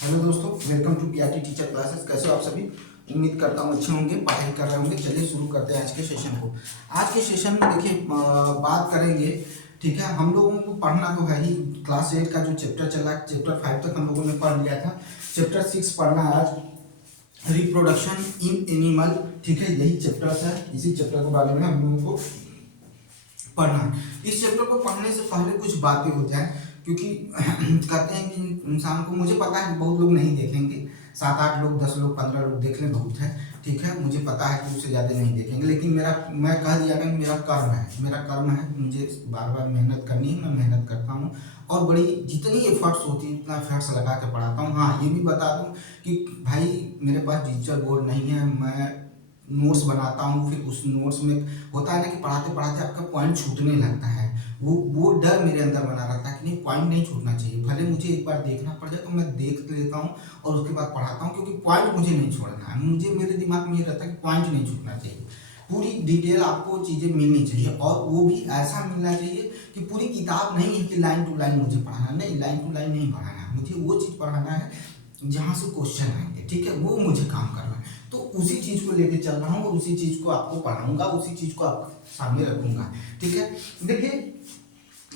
Hello दोस्तों, welcome to PRT teacher classes. कैसे हो आप सभी? उम्मीद करता हूँ अच्छे होंगे, पढ़ाई कर रहे होंगे। चलिए शुरू करते हैं आज के सेशन को। आज के सेशन में देखिए बात करेंगे, ठीक है। हम लोगों को पढ़ना तो है ही। क्लास 8 का जो चैप्टर चला, चैप्टर 5 तक हम लोगों ने पढ़ लिया था। चैप्टर 6 पढ़ना है आज, रिप्रोडक्शन इन एनिमल, ठीक है। यही चैप्टर है, इसी चैप्टर के बारे में हम लोगों को पढ़ना है। इस चैप्टर को पढ़ने से पहले कुछ बातें हो जाए, क्योंकि कहते हैं कि इंसान को, मुझे पता है कि बहुत लोग नहीं देखेंगे, 7-8 लोग, 10 लोग, 15 लोग देख लें बहुत है, ठीक है। मुझे पता है कि उससे ज़्यादा नहीं देखेंगे, लेकिन मैं कह दिया कि मेरा कर्म है, मुझे बार बार मेहनत करनी है। मैं मेहनत करता हूँ और बड़ी जितनी एफर्ट्स होती है उतना एफर्ट्स लगा के पढ़ाता हूँ। हाँ, ये भी बता दूँ कि भाई मेरे पास डिजिटल बोर्ड नहीं है। मैं नोट्स बनाता हूँ, फिर उस नोट्स में होता है ना कि पढ़ाते पढ़ाते आपका पॉइंट छूटने लगता है। वो डर मेरे अंदर बना रहता है कि नहीं, पॉइंट नहीं छूटना चाहिए। भले मुझे एक बार देखना पड़ जाए तो मैं देख लेता हूँ और उसके बाद पढ़ाता हूँ, क्योंकि पॉइंट मुझे नहीं छोड़ना है। मुझे, मेरे दिमाग में ये रहता है कि पॉइंट नहीं छूटना चाहिए। पूरी डिटेल आपको चीज़ें मिलनी चाहिए, और वो भी ऐसा मिलना चाहिए कि पूरी किताब नहीं है कि लाइन टू लाइन मुझे पढ़ाना, नहीं, लाइन टू लाइन नहीं पढ़ाना है। मुझे वो चीज़ पढ़ाना है जहाँ से क्वेश्चन आएंगे, ठीक है। वो मुझे काम करना है, तो उसी चीज़ को लेके चल रहा हूँ और उसी चीज़ को आपको पढ़ाऊंगा, उसी चीज़ को आपके सामने रखूंगा, ठीक है। देखिए,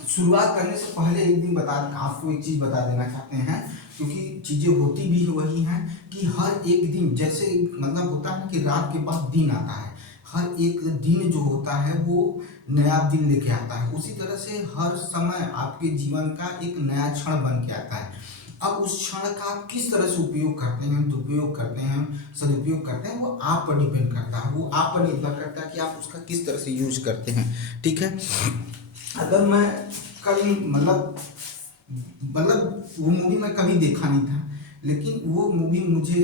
शुरुआत करने से पहले एक दिन आपको एक चीज़ बता देना चाहते हैं, क्योंकि चीज़ें होती भी वही हैं कि हर एक दिन, जैसे मतलब होता है कि रात के बाद दिन आता है, हर एक दिन जो होता है वो नया दिन लेके आता है। उसी तरह से हर समय आपके जीवन का एक नया क्षण बन के आता है। अब उस क्षण का आप किस तरह से उपयोग करते हैं, दुरुपयोग करते हैं, सदुपयोग करते हैं, वो आप पर डिपेंड करता है। वो आप पर निर्भर करता है कि आप उसका किस तरह से यूज करते हैं, ठीक है। अगर मैं कभी मतलब वो मूवी मैं कभी देखा नहीं था, लेकिन वो मूवी मुझे,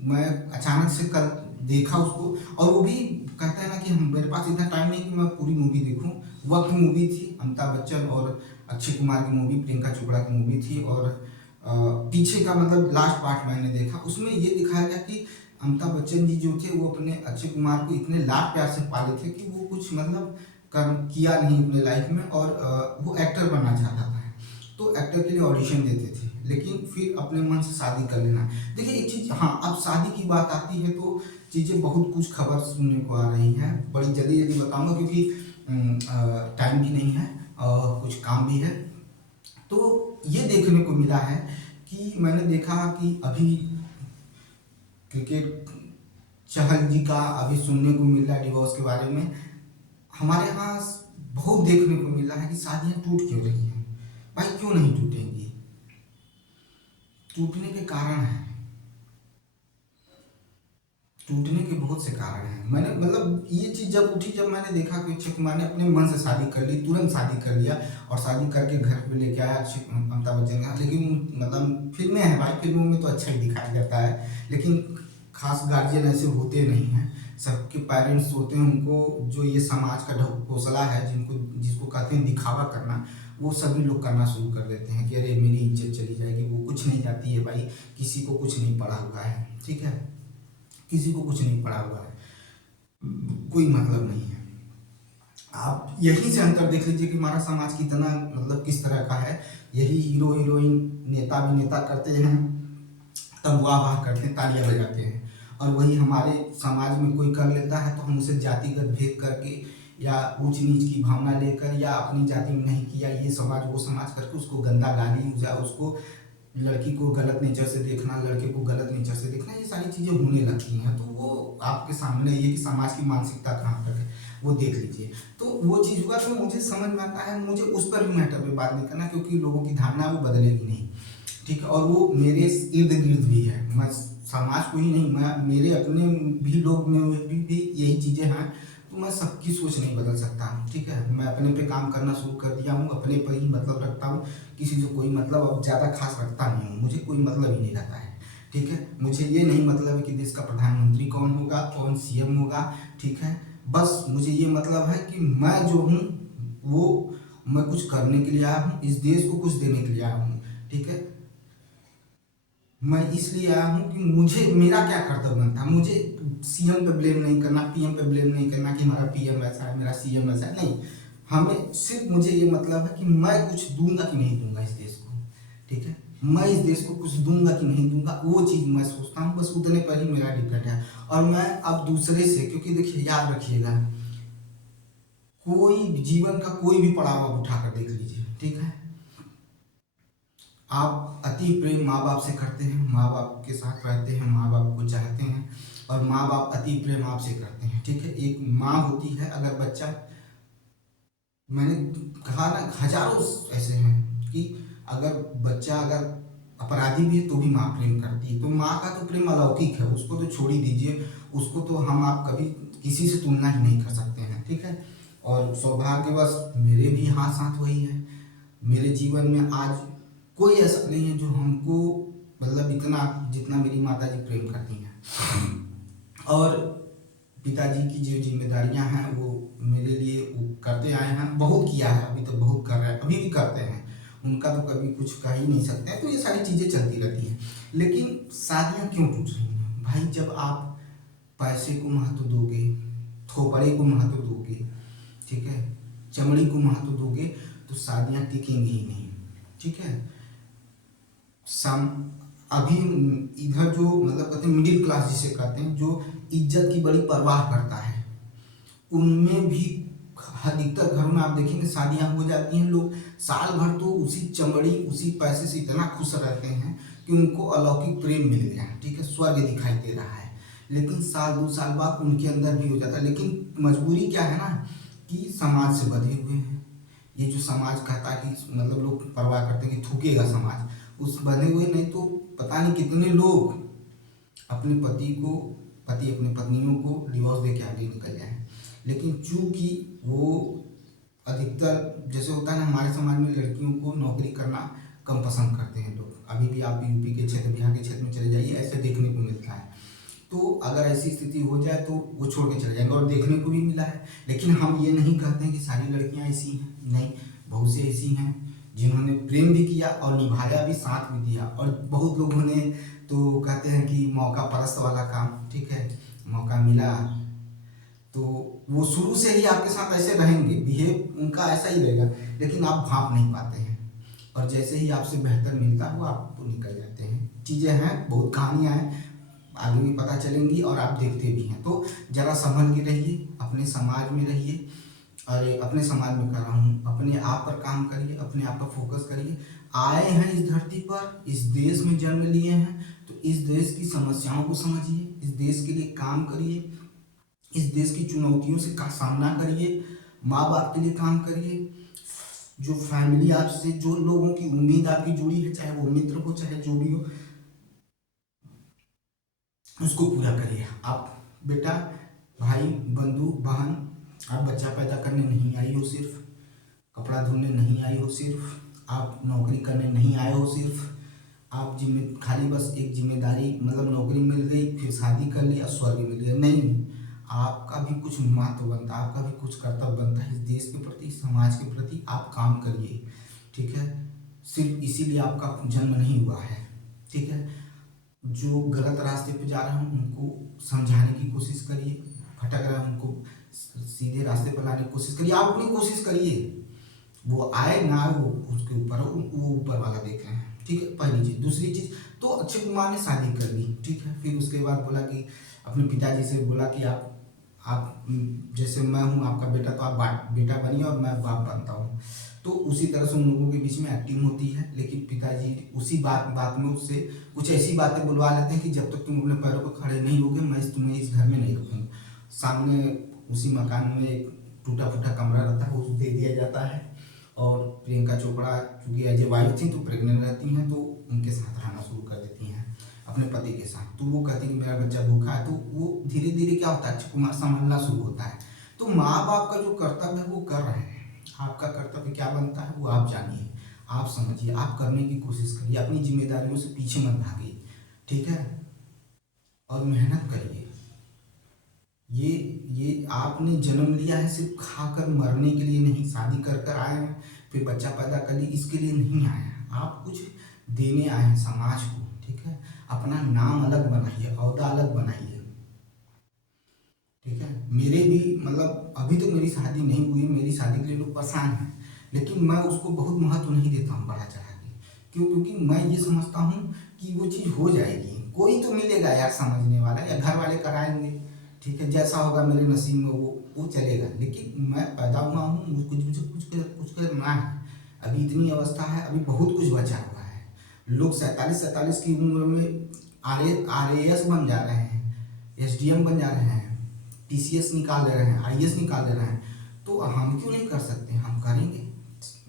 मैं अचानक से कल देखा उसको, और वो भी कहते हैं ना कि हम, मेरे पास इतना टाइम नहीं कि मैं पूरी मूवी देखूं। वक्त मूवी थी, अमिताभ बच्चन और अक्षय कुमार की मूवी, प्रियंका चोपड़ा की मूवी थी, और पीछे का मतलब लास्ट पार्ट मैंने देखा। उसमें ये दिखाया गया कि अमिताभ बच्चन जी जो थे वो अपने अक्षय कुमार को इतने लाड प्यार से पाले थे कि वो कुछ मतलब कर्म किया नहीं अपने लाइफ में, और वो एक्टर बनना चाहता था, तो एक्टर के लिए ऑडिशन देते थे, लेकिन फिर अपने मन से शादी कर लेना। देखिए एक चीज़, हाँ, अब शादी की बात आती है तो चीज़ें बहुत कुछ खबर सुनने को आ रही हैं। बड़ी जल्दी जल्दी बताऊंगा, क्योंकि टाइम भी नहीं है और कुछ काम भी है। तो ये देखने को मिला है कि मैंने देखा कि अभी क्रिकेट चहल जी का अभी सुनने को मिल रहा है डिवोर्स के बारे में। हमारे यहाँ बहुत देखने को मिला है कि शादियाँ टूट क्यों रही हैं। भाई क्यों नहीं टूटेंगी? टूटने के कारण हैं, टूटने के बहुत से कारण हैं। मैंने मतलब ये चीज़ जब उठी, जब मैंने देखा कि अक्षय कुमार ने अपने मन से शादी कर ली, तुरंत शादी कर लिया, और शादी करके घर पे लेके आया अमिताभ बच्चन का। लेकिन मतलब फिल्में हैं भाई, फिल्मों में तो अच्छा ही दिखाया जाता है, लेकिन खास गार्जियन ऐसे होते नहीं हैं। सबके पेरेंट्स होते हैं, उनको जो ये समाज का ढकोसला है, जिसको कहते हैं दिखावा करना, वो सभी लोग करना शुरू कर देते हैं कि अरे मेरी इज्जत चली जाएगी, वो कुछ नहीं जाती है भाई, किसी को कुछ नहीं पड़ा हुआ है, ठीक है। किसी को कुछ नहीं पड़ा हुआ है, कोई मतलब नहीं है। आप यहीं से अंतर देख लीजिए कि हमारा समाज कितना मतलब किस तरह का है। यही हीरो हीरोइन, नेता भी नेता करते हैं, तब वाह वाह करते हैं, तालियां बजाते हैं, और वही हमारे समाज में कोई कर लेता है तो हम उसे जातिगत भेद करके या ऊंच नीच की भावना लेकर, या अपनी जाति में नहीं किया ये समाज वो समाज करके उसको गंदा गाली, या उसको, लड़की को गलत नेचर से देखना, लड़के को गलत नेचर से देखना, ये सारी चीज़ें होने लगती हैं। तो वो आपके सामने ये कि समाज की मानसिकता कहाँ तक है वो देख लीजिए। तो वो चीज़ हुआ तो मुझे समझ में आता है, मुझे उस पर भी मैटर पे बात नहीं करना, क्योंकि लोगों की धारणा वो बदलेगी नहीं, ठीक है। और वो मेरे इर्द गिर्द भी है, मैं समाज को ही नहीं, मैं मेरे अपने भी लोग में भी यही चीज़ें हैं, तो मैं सबकी सोच नहीं बदल सकता हूँ, ठीक है। मैं अपने पे काम करना शुरू कर दिया हूँ, अपने पर ही मतलब रखता हूँ, किसी से कोई मतलब अब ज़्यादा खास रखता नहीं हूँ, मुझे कोई मतलब ही नहीं रहता है, ठीक है। मुझे ये नहीं मतलब है कि देश का प्रधानमंत्री कौन होगा, कौन सीएम होगा, ठीक है। बस मुझे ये मतलब है कि मैं जो हूँ वो, मैं कुछ करने के लिए आया हूँ, इस देश को कुछ देने के लिए आया हूँ, ठीक है। मैं इसलिए आया हूँ कि मुझे, मेरा क्या कर्तव्य बनता है, मुझे सीएम पे ब्लेम नहीं करना, पीएम पे ब्लेम नहीं करना कि हमारा पीएम ऐसा है, मेरा सीएम ऐसा है, नहीं। हमें सिर्फ, मुझे ये मतलब है कि मैं कुछ दूंगा कि नहीं दूंगा इस देश को, ठीक है। मैं इस देश को कुछ दूंगा कि नहीं दूंगा, वो चीज़ मैं सोचता हूँ, बस उतने पर ही मेरा डिपेंड है। और मैं अब दूसरे से, क्योंकि देखिए याद रखिएगा, कोई जीवन का कोई भी पड़ाव आप उठाकर देख लीजिए, ठीक है, आप अति प्रेम माँ बाप से करते हैं, माँ बाप के साथ रहते हैं, माँ बाप को चाहते हैं, और माँ बाप अति प्रेम आपसे करते हैं, ठीक है। एक माँ होती है, अगर बच्चा, मैंने कहा ना, हजारों ऐसे हैं कि अगर बच्चा अगर अपराधी भी है तो भी माँ प्रेम करती है। तो माँ का तो प्रेम अलौकिक है, उसको तो छोड़ ही दीजिए, उसको तो हम आप कभी किसी से तुलना ही नहीं कर सकते हैं, ठीक है। और सौभाग्यवश मेरे भी हाथ साथ वही है। मेरे जीवन में आज कोई ऐसा नहीं है जो हमको, मतलब इतना जितना मेरी माता जी प्रेम करती हैं। और पिताजी की जो जिम्मेदारियां हैं वो मेरे लिए वो करते आए हैं, बहुत किया है, अभी तो बहुत कर रहे हैं, अभी भी करते हैं, उनका तो कभी कुछ कह ही नहीं सकते हैं। तो ये सारी चीज़ें चलती रहती हैं। लेकिन शादियां क्यों टूट रही हैं भाई? जब आप पैसे को महत्व दोगे, थोपड़े को महत्व दोगे, ठीक है, चमड़ी को महत्व दोगे, तो शादियां टिकेंगी ही नहीं, ठीक है। सम अभी इधर जो मतलब कहते हैं मिडिल क्लास जिसे कहते हैं, जो इज्जत की बड़ी परवाह करता है, उनमें भी अधिकतर घरों में आप देखेंगे शादियां हो जाती हैं, लोग साल भर तो उसी चमड़ी उसी पैसे से इतना खुश रहते हैं कि उनको अलौकिक प्रेम मिल गया, ठीक है, स्वर्ग दिखाई दे रहा है। लेकिन साल 2 साल बाद उनके अंदर भी हो जाता है। लेकिन मजबूरी क्या है ना, कि समाज से बंधे हुए हैं। ये जो समाज कहता है कि मतलब लोग परवाह करते हैं कि थूकेगा समाज, उस बंधे हुए नहीं तो पता नहीं कितने लोग अपने पति अपने पत्नियों को डिवोर्स दे के आगे निकल जाए। लेकिन चूंकि वो अधिकतर जैसे होता है ना, हमारे समाज में लड़कियों को नौकरी करना कम पसंद करते हैं लोग। अभी भी आप यूपी के क्षेत्र, बिहार के क्षेत्र में चले जाइए, ऐसे देखने को मिलता है। तो अगर ऐसी स्थिति हो जाए तो वो छोड़ के चले जाएंगे, और देखने को भी मिला है। लेकिन हम ये नहीं कहते हैं कि सारी लड़कियां ऐसी हैं, नहीं, बहुत सी ऐसी हैं जिन्होंने प्रेम भी किया और निभाया भी, साथ भी दिया। और बहुत लोगों ने तो कहते हैं कि मौका परस्त वाला काम, ठीक है, मौका मिला तो वो शुरू से ही आपके साथ ऐसे रहेंगे, बिहेव उनका ऐसा ही रहेगा, लेकिन आप भाप नहीं पाते हैं। और जैसे ही आपसे बेहतर मिलता है वो आप तो निकल जाते हैं। चीज़ें हैं, बहुत कहानियाँ हैं, आगे भी पता चलेंगी और आप देखते भी हैं। तो ज़रा संभल के रहिए, अपने समाज में रहिए। अरे अपने समाज में कर रहा हूँ, अपने आप पर काम करिए, अपने आप पर फोकस करिए। आए हैं इस धरती पर, इस देश में जन्म लिए हैं, तो इस देश की समस्याओं को समझिए, इस देश के लिए काम करिए, इस देश की चुनौतियों से का सामना करिए, माँ बाप के लिए काम करिए। जो फैमिली आपसे, जो लोगों की उम्मीद आपकी जुड़ी है, चाहे वो मित्र हो चाहे जो भी हो, उसको पूरा करिए। आप बेटा, भाई, बंधु, बहन, आप बच्चा पैदा करने नहीं आई हो, सिर्फ कपड़ा धोने नहीं आई हो, सिर्फ आप नौकरी करने नहीं आए हो, सिर्फ आप खाली बस एक जिम्मेदारी, मतलब नौकरी मिल गई फिर शादी कर ली और स्वर्ग मिल गया, नहीं। आपका भी कुछ महत्व बनता है, आपका भी कुछ कर्तव्य बनता है, इस देश के प्रति, समाज के प्रति आप काम करिए, ठीक है। सिर्फ इसीलिए आपका जन्म नहीं हुआ है, ठीक है। जो गलत रास्ते पे जा रहे हैं उनको समझाने की कोशिश करिए, भटक रहे हैं उनको सीधे रास्ते पर लाने की कोशिश करिए। आप अपनी कोशिश करिए, वो आए ना आए वो उसके ऊपर, वो ऊपर वाला देख रहे हैं, ठीक है। पहली चीज़। दूसरी चीज़, तो अक्षय कुमार ने शादी कर ली, ठीक है। फिर उसके बाद बोला कि अपने पिताजी से बोला कि आप जैसे मैं हूँ आपका बेटा, तो आप बेटा बनिए और मैं बाप बनता हूँ। तो उसी तरह से उन लोगों के बीच में एक्टिंग होती है। लेकिन पिताजी उसी बात बात में उससे कुछ ऐसी बातें बुलवा लेते हैं कि जब तक तुम अपने पैरों पर खड़े नहीं होगे मैं तुम्हें इस घर में नहीं रखूँगा। सामने उसी मकान में एक टूटा फूटा कमरा रहता है, वो दे दिया जाता है। और प्रियंका चोपड़ा चूँकि एज ए वाइफ थी तो प्रेग्नेंट रहती हैं, तो उनके साथ रहना शुरू कर देती हैं अपने पति के साथ। तो वो कहती कि मेरा बच्चा भूखा है, तो वो धीरे धीरे क्या होता है, अक्षय कुमार संभलना शुरू होता है। तो माँ बाप का जो कर्तव्य है वो कर रहे हैं, आपका कर्तव्य क्या बनता है वो आप जानिए, आप समझिए, आप करने की कोशिश करिए, अपनी जिम्मेदारियों से पीछे मत भागिए, ठीक है। और मेहनत करिए। ये आपने जन्म लिया है सिर्फ खाकर मरने के लिए नहीं, शादी कर कर आए हैं फिर बच्चा पैदा कर ली इसके लिए नहीं आए हैं, आप कुछ देने आए हैं समाज को, ठीक है। अपना नाम अलग बनाइए, ओहदा अलग बनाइए, ठीक है। मेरे भी मतलब अभी तक मेरी शादी नहीं हुई, मेरी शादी के लिए लोग परेशान हैं, लेकिन मैं उसको बहुत महत्व नहीं देता हूँ बढ़ा चढ़ा के, क्यों? क्योंकि मैं ये समझता हूँ कि वो चीज़ हो जाएगी, कोई तो मिलेगा यार समझने वाला, या घर वाले कराएंगे, ठीक है, जैसा होगा मेरे नसीब में वो चलेगा। लेकिन मैं पैदा हुआ हूँ, मुझे कुछ करना है। अभी इतनी अवस्था है, अभी बहुत कुछ बचा हुआ है। लोग 47 की उम्र में RAS बन जा रहे हैं, SDM बन जा रहे हैं, TCS निकाल ले रहे हैं, IAS निकाल ले रहे हैं। तो हम क्यों नहीं कर सकते? हम करेंगे,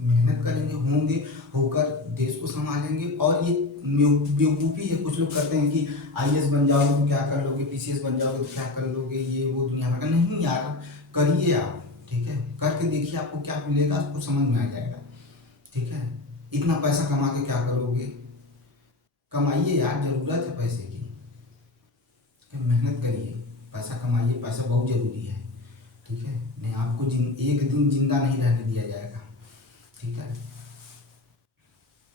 मेहनत करेंगे, होंगे, होकर देश को संभालेंगे। और ये बेवकूफ़ी है, कुछ लोग करते हैं कि IAS बन जाओगे तो क्या कर लोगे, TCS बन जाओगे तो क्या कर लोगे, ये वो दुनिया भर का। नहीं यार, करिए आप, ठीक है, करके देखिए, आपको क्या मिलेगा, आपको समझ में आ जाएगा, ठीक है। इतना पैसा कमा के क्या करोगे? कमाइए यार, ज़रूरत है पैसे की, मेहनत करिए, पैसा कमाइए, पैसा बहुत ज़रूरी है, ठीक है। नहीं, आपको एक दिन जिंदा नहीं रहने दिया जाएगा, ठीक है।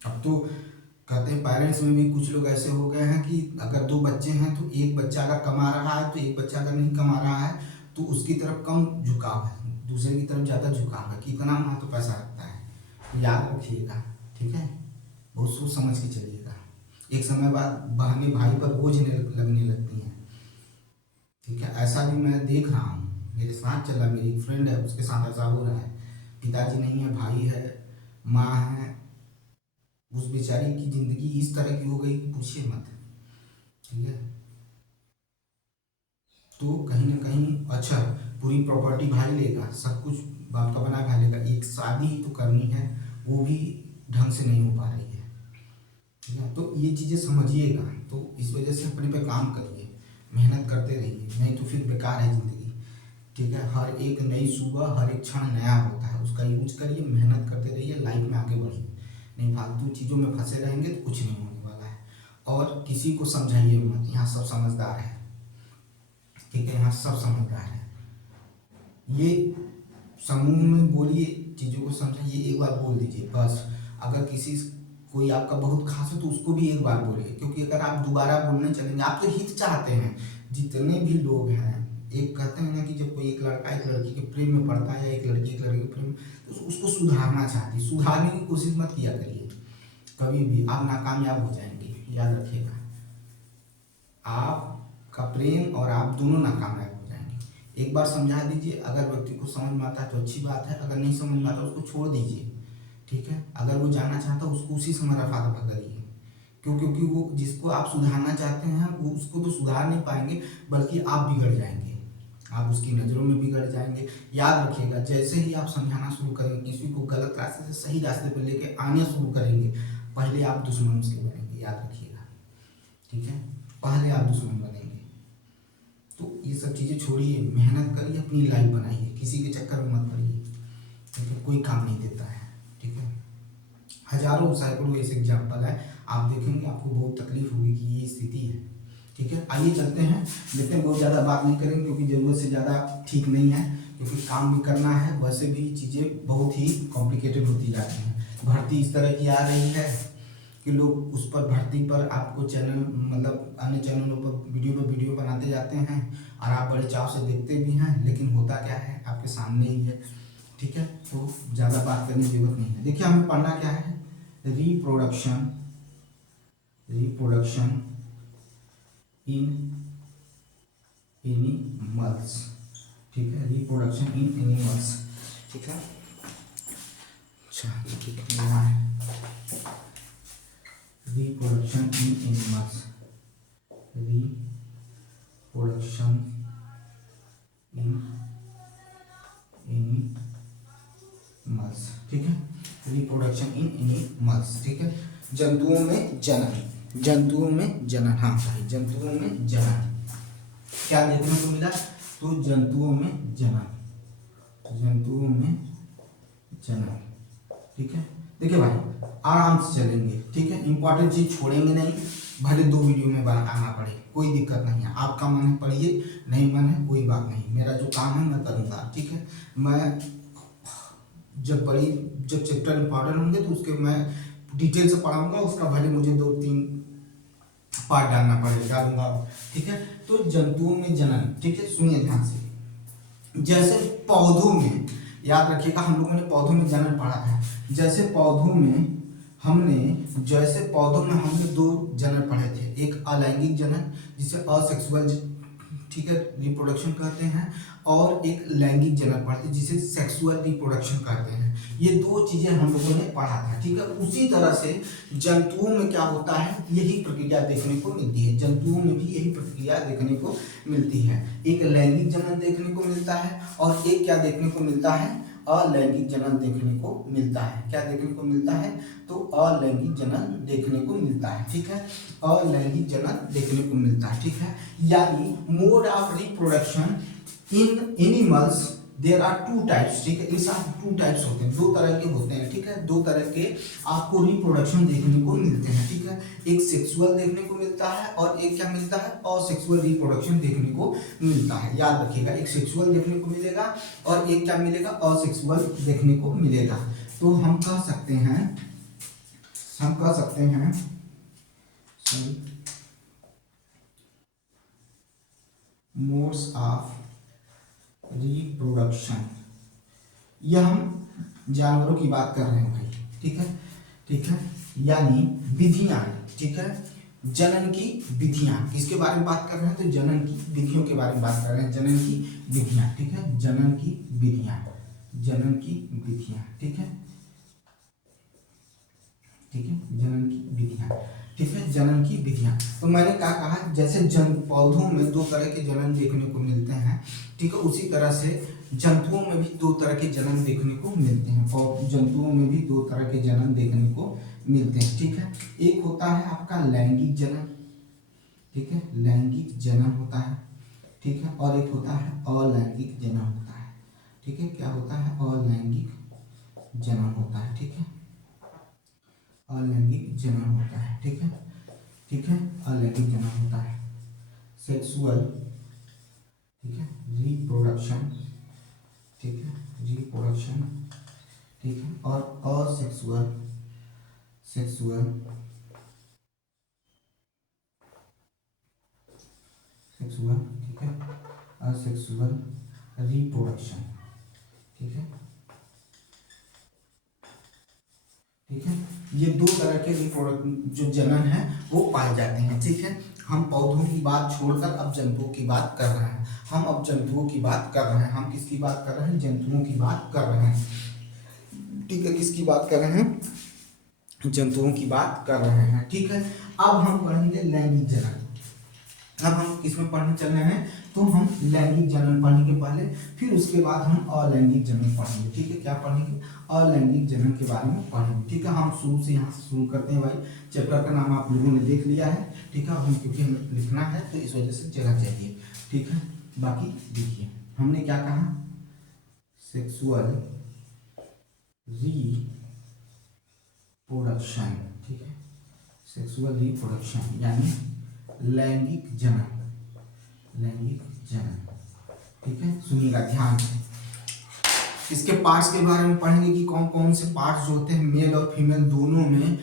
अब तो कहते हैं पेरेंट्स में भी कुछ लोग ऐसे हो गए हैं कि अगर 2 बच्चे हैं तो एक बच्चा अगर कमा रहा है तो एक बच्चा अगर नहीं कमा रहा है तो उसकी तरफ कम झुकाव है, दूसरे की तरफ ज़्यादा झुकाव है कि इतना वहाँ तो पैसा रखता है। तो याद रखिएगा, ठीक है, बहुत सोच समझ के चलिएगा। एक समय बाद बहनें भाई पर बोझ लगने लगती हैं, ठीक है। ऐसा भी मैं देख रहा हूँ, मेरे साथ चला, मेरी एक फ्रेंड है, उसके साथ ऐसा हो रहा है। पिताजी नहीं है, भाई है, माँ है, उस बेचारी की ज़िंदगी इस तरह की हो गई कि पूछिए मत, ठीक है। तो कहीं ना कहीं अच्छा, पूरी प्रॉपर्टी भाई लेगा, सब कुछ बाप का बना भाई लेगा, एक शादी ही तो करनी है, वो भी ढंग से नहीं हो पा रही है, ठीक है। तो ये चीज़ें समझिएगा, तो इस वजह से अपने पे काम करिए, मेहनत करते रहिए, नहीं तो फिर बेकार है ज़िंदगी, ठीक है। हर एक नई सुबह, हर एक क्षण नया होता है, उसका यूज करिए, मेहनत करते रहिए, लाइफ में आगे बढ़िए। नहीं फालतू चीज़ों में फंसे रहेंगे तो कुछ नहीं होने वाला है। और किसी को समझाइए मत, यहाँ सब समझदार है, ठीक है, यहाँ सब समझदार है। ये समूह में बोलिए, चीज़ों को समझाइए, एक बार बोल दीजिए बस। अगर कोई आपका बहुत खास है तो उसको भी एक बार बोलिए, क्योंकि अगर आप दोबारा बोलने चलेंगे, आप तो हित चाहते हैं। जितने भी लोग हैं, एक कहते हैं ना कि जब कोई एक लड़का एक लड़की के प्रेम में पड़ता है या एक लड़की एक लड़के के प्रेम में, तो उसको सुधारना चाहती है, सुधारने की कोशिश मत किया करिए, कभी भी आप नाकामयाब हो जाएंगे, याद रखिएगा। आपका प्रेम और आप दोनों नाकामयाब हो जाएंगे। एक बार समझा दीजिए, अगर व्यक्ति को समझ में आता है तो अच्छी बात है, अगर नहीं समझ में आता उसको छोड़ दीजिए, ठीक है। अगर वो जाना चाहता है उसको उसी समय रफा दफा करिए, क्योंकि वो जिसको आप सुधारना चाहते हैं वो उसको तो सुधार नहीं पाएंगे, बल्कि आप बिगड़ जाएंगे, आप उसकी नज़रों में बिगड़ जाएंगे। याद रखिएगा, जैसे ही आप समझाना शुरू करेंगे, किसी को गलत रास्ते से सही रास्ते पर लेके आने शुरू करेंगे, पहले आप दुश्मन उसके बनेंगे, याद रखिएगा, ठीक है, पहले आप दुश्मन बनेंगे। तो ये सब चीज़ें छोड़िए, मेहनत करिए, अपनी लाइफ बनाइए, किसी के चक्कर में मत पड़िए, ठीक है, कोई काम नहीं देता है, ठीक है। हजारों सैकड़ों ऐसे एग्जाम्पल है, आप देखेंगे आपको बहुत तकलीफ होगी कि ये स्थिति है, ठीक है। आइए चलते हैं, देखते हैं, बहुत ज़्यादा बात नहीं करेंगे क्योंकि ज़रूरत से ज़्यादा ठीक नहीं है, क्योंकि काम भी करना है, वैसे भी चीज़ें बहुत ही कॉम्प्लिकेटेड होती जा रही हैं। भर्ती इस तरह की आ रही है कि लोग उस पर भर्ती पर आपको चैनल, मतलब अन्य चैनलों पर वीडियो बनाते जाते हैं और आप बड़े चाव से देखते भी हैं, लेकिन होता क्या है आपके सामने ही है, ठीक है। तो ज़्यादा बात करने की जरूरत नहीं है। देखिए, हमें पढ़ना क्या है, रिप्रोडक्शन इन एनिमल्स, ठीक है, रिप्रोडक्शन इन एनिमल्स, ठीक है। अच्छा, ठीक है, reproduction in animals, reproduction in animals, ठीक है, रिप्रोडक्शन इन एनिमल्स, ठीक है। जंतुओं में जनन, हाँ भाई, जंतुओं में जनन क्या देखने को मिला, तो जंतुओं में जनन, ठीक है। देखिए भाई, आराम से चलेंगे, ठीक है, इंपॉर्टेंट चीज छोड़ेंगे नहीं, भले 2 वीडियो में बनाना पड़े, कोई दिक्कत नहीं है। आपका मन है पढ़िए, नहीं मन है कोई बात नहीं, मेरा जो काम है मैं करूँगा, ठीक है। मैं जब चैप्टर इंपॉर्टेंट होंगे तो उसके मैं डिटेल से पढ़ाऊंगा, उसका भले मुझे 2-3 पार्ट डालूंगा, ठीक है। तो जंतुओं में जनन, ठीक है, सुनिए ध्यान से। जैसे पौधों में, याद रखिएगा, हम लोगों ने पौधों में जनन पढ़ा है। जैसे पौधों में हमने जैसे पौधों में हमने दो जनन पढ़े थे, एक अलैंगिक जनन जिसे असेक्सुअल, ठीक है, रिप्रोडक्शन कहते हैं, और एक लैंगिक जनन पढ़ते हैं जिसे सेक्सुअल रिप्रोडक्शन कहते हैं। ये दो चीजें हम लोगों ने पढ़ा था, ठीक है। उसी तरह से जंतुओं में क्या होता है, यही प्रक्रिया देखने को मिलती है, जंतुओं में भी यही प्रक्रिया देखने को मिलती है। एक लैंगिक जनन देखने को मिलता है और एक क्या देखने को मिलता है, अलैंगिक जनन देखने को मिलता है। क्या देखने को मिलता है, तो अलैंगिक जनन देखने को मिलता है, ठीक है, अलैंगिक जनन देखने को मिलता है, ठीक है। यानी mode of reproduction in animals there are two types, ठीक है, इस टू टाइप्स होते हैं, दो तरह के होते हैं, ठीक है, दो तरह के आपको रिप्रोडक्शन देखने को मिलते हैं, ठीक है। एक सेक्सुअल देखने को मिलता है और एक क्या मिलता है, असेक्सुअल रिप्रोडक्शन देखने को मिलता है। याद रखिएगा, एक सेक्सुअल देखने को मिलेगा और एक क्या मिलेगा, असेक्सुअल देखने को मिलेगा। तो हम कह सकते हैं मोड्स ऑफ रिप्रोडक्शन, यह हम जानवरों की बात कर रहे हैं भाई, ठीक है, ठीक है, यानी विधियां, ठीक है, जनन की विधियां, किसके बारे में बात कर रहे हैं, तो जनन की विधियों के बारे में बात कर रहे हैं, जनन की विधियां, ठीक है, जनन की विधियां, जनन की विधियां, ठीक है, ठीक है, जनन की विधियां, ठीक है, जनन की विधियां। तो मैंने क्या कहा, जैसे पौधों में दो तरह के जनन देखने को मिलते हैं, ठीक है, उसी तरह से जंतुओं में भी दो तरह के जनन देखने को मिलते हैं, और जंतुओं में भी दो तरह के जनन देखने को मिलते हैं, ठीक है। एक होता है आपका लैंगिक जनन, ठीक है, लैंगिक जनन होता है, ठीक है, और एक होता है अलैंगिक जनन होता है, ठीक है, क्या होता है, अलैंगिक जनन होता है, ठीक है, अलैंगिक जनन होता है, ठीक है, ठीक है, अलैंगिक जनन होता है। सेक्सुअल, ठीक है, रिप्रोडक्शन, ठीक है, रिप्रोडक्शन, ठीक है, और असेक्सुअल, सेक्सुअल, सेक्सुअल, ठीक है, असेक्सुअल रिप्रोडक्शन, ठीक है, ठीक है। ये दो तरह के रिप्रोडक्ट जो जनन है वो पाए जाते हैं, ठीक है। हम पौधों की बात छोड़कर अब जंतुओं की बात कर रहे हैं, हम अब जंतुओं की बात कर रहे हैं, हम किसकी बात कर रहे हैं, जंतुओं की बात कर रहे हैं, ठीक है, किसकी बात कर रहे हैं, जंतुओं की बात कर रहे हैं, ठीक है। अब हम पढ़ेंगे लैंगिक जनन। अब हम किसमें पढ़ने चल रहे हैं, तो हम लैंगिक जनन पढ़ेंगे पहले, फिर उसके बाद हम अलैंगिक जनन पढ़ेंगे, ठीक है। क्या पढ़ेंगे, अलैंगिक जनन के बारे में पढ़ेंगे, ठीक है। हम शुरू से यहाँ से शुरू करते हैं भाई, चैप्टर का नाम आप लोगों ने देख लिया है, ठीक है, हम क्योंकि हमें लिखना है तो इस वजह से जगह चाहिए, ठीक है। बाकी देखिए हमने क्या कहा, सेक्सुअल रिप्रोडक्शन, ठीक है, सेक्सुअल रिप्रोडक्शन यानी लैंगिक जनन, लैंगिक जनन, ठीक है। सुनिएगा ध्यान से, इसके पार्ट्स के बारे में पढ़ेंगे कि कौन कौन से पार्ट्स जो होते हैं मेल और फीमेल दोनों में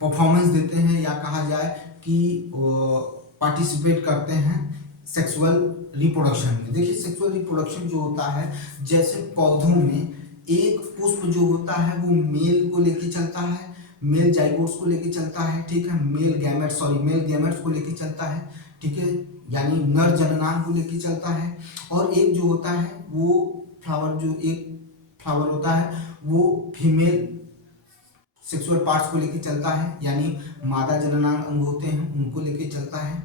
परफॉर्मेंस देते हैं, या कहा जाए कि पार्टिसिपेट करते हैं सेक्सुअल रिप्रोडक्शन में। देखिए सेक्सुअल रिप्रोडक्शन जो होता है, जैसे पौधों में एक पुष्प जो होता है वो मेल को लेके चलता है, मेल जाइगोट्स को लेके चलता है, ठीक है, मेल गैमेट्स को लेके चलता है, ठीक है, यानी नर जननांग को लेके चलता है। और एक जो होता है वो फ्लावर, जो एक फ्लावर होता है वो फीमेल सेक्सुअल पार्ट्स को लेके चलता है, यानी मादा जननांग अंग होते हैं उनको लेके चलता है,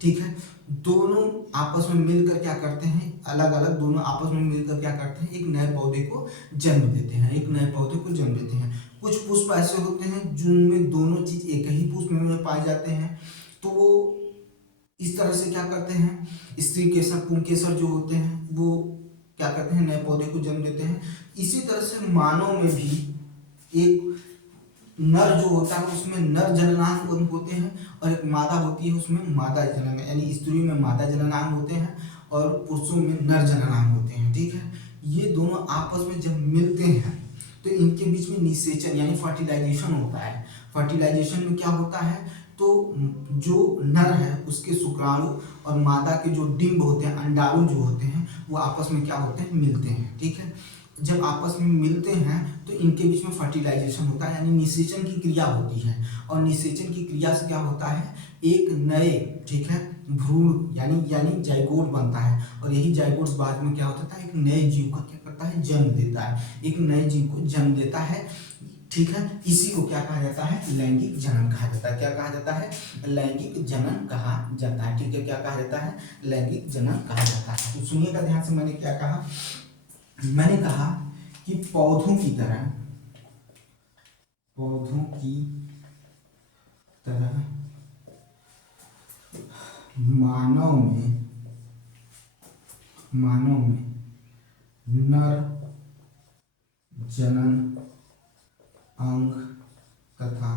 ठीक है। दोनों आपस में मिलकर क्या करते हैं, अलग अलग दोनों आपस में मिलकर क्या करते हैं, एक नए पौधे को जन्म देते हैं, एक नए पौधे को जन्म देते हैं। कुछ पुष्प ऐसे होते हैं जिनमें दोनों चीज एक ही पुष्प में पाए जाते हैं, तो वो इस तरह से क्या करते हैं, स्त्री केसर पुंकेसर जो होते हैं वो क्या करते हैं, नए पौधे को जन्म देते हैं। इसी तरह से मानव में भी एक नर जो होता है उसमें नर जननांग होते हैं, और एक मादा होती है उसमें मादा जननांग, यानी स्त्री में मादा जननांग होते हैं और पुरुषों में नर जननांग होते हैं, ठीक है। ये दोनों आपस में जब मिलते हैं तो इनके बीच में निषेचन यानी फर्टिलाइजेशन होता है। फर्टिलाइजेशन में क्या होता है, तो जो नर है उसके शुक्राणु और मादा के जो डिंब होते हैं, अंडाणु जो होते हैं, वो आपस में क्या होते हैं, मिलते हैं, ठीक है। जब आपस में मिलते हैं तो इनके बीच में फर्टिलाइजेशन होता है, यानी निषेचन की क्रिया होती है। और निषेचन की क्रिया से क्या होता है, एक नए, ठीक है, भ्रूण यानी यानी जाइगोट बनता है। और यही जाइगोट बाद में क्या होता है, एक नए जीव का क्या करता है, जन्म देता है, एक नए जीव को जन्म देता है। ठीक है, इसी को क्या कहा जाता है, लैंगिक जनन कहा जाता है। क्या कहा जाता है, लैंगिक जनन कहा जाता है। ठीक है, क्या कहा जाता है, लैंगिक जनन कहा जाता है। तो सुनिएगा ध्यान से, मैंने क्या कहा, मैंने कहा कि पौधों की तरह मानव में नर जनन अंग तथा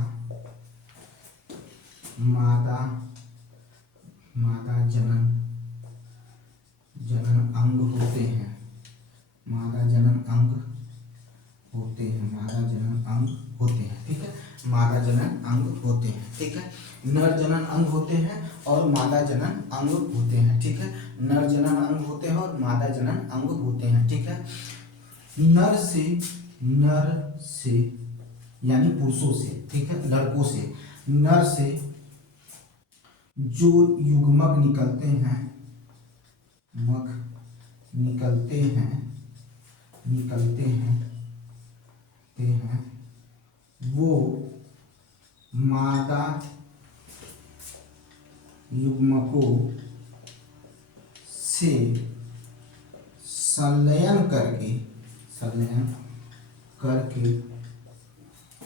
मादा जनन अंग होते हैं। मादा जनन अंग होते हैं। ठीक है, मादा जनन अंग होते हैं। ठीक है, नर जनन अंग होते हैं और मादा जनन अंग होते हैं। ठीक है, नर जनन अंग होते हैं और मादा जनन अंग होते हैं। ठीक है, नर से यानी पुरुषों से, ठीक है, लड़कों से, नर से जो युग्मक निकलते हैं वो मादा युग्मकों से संलयन करके,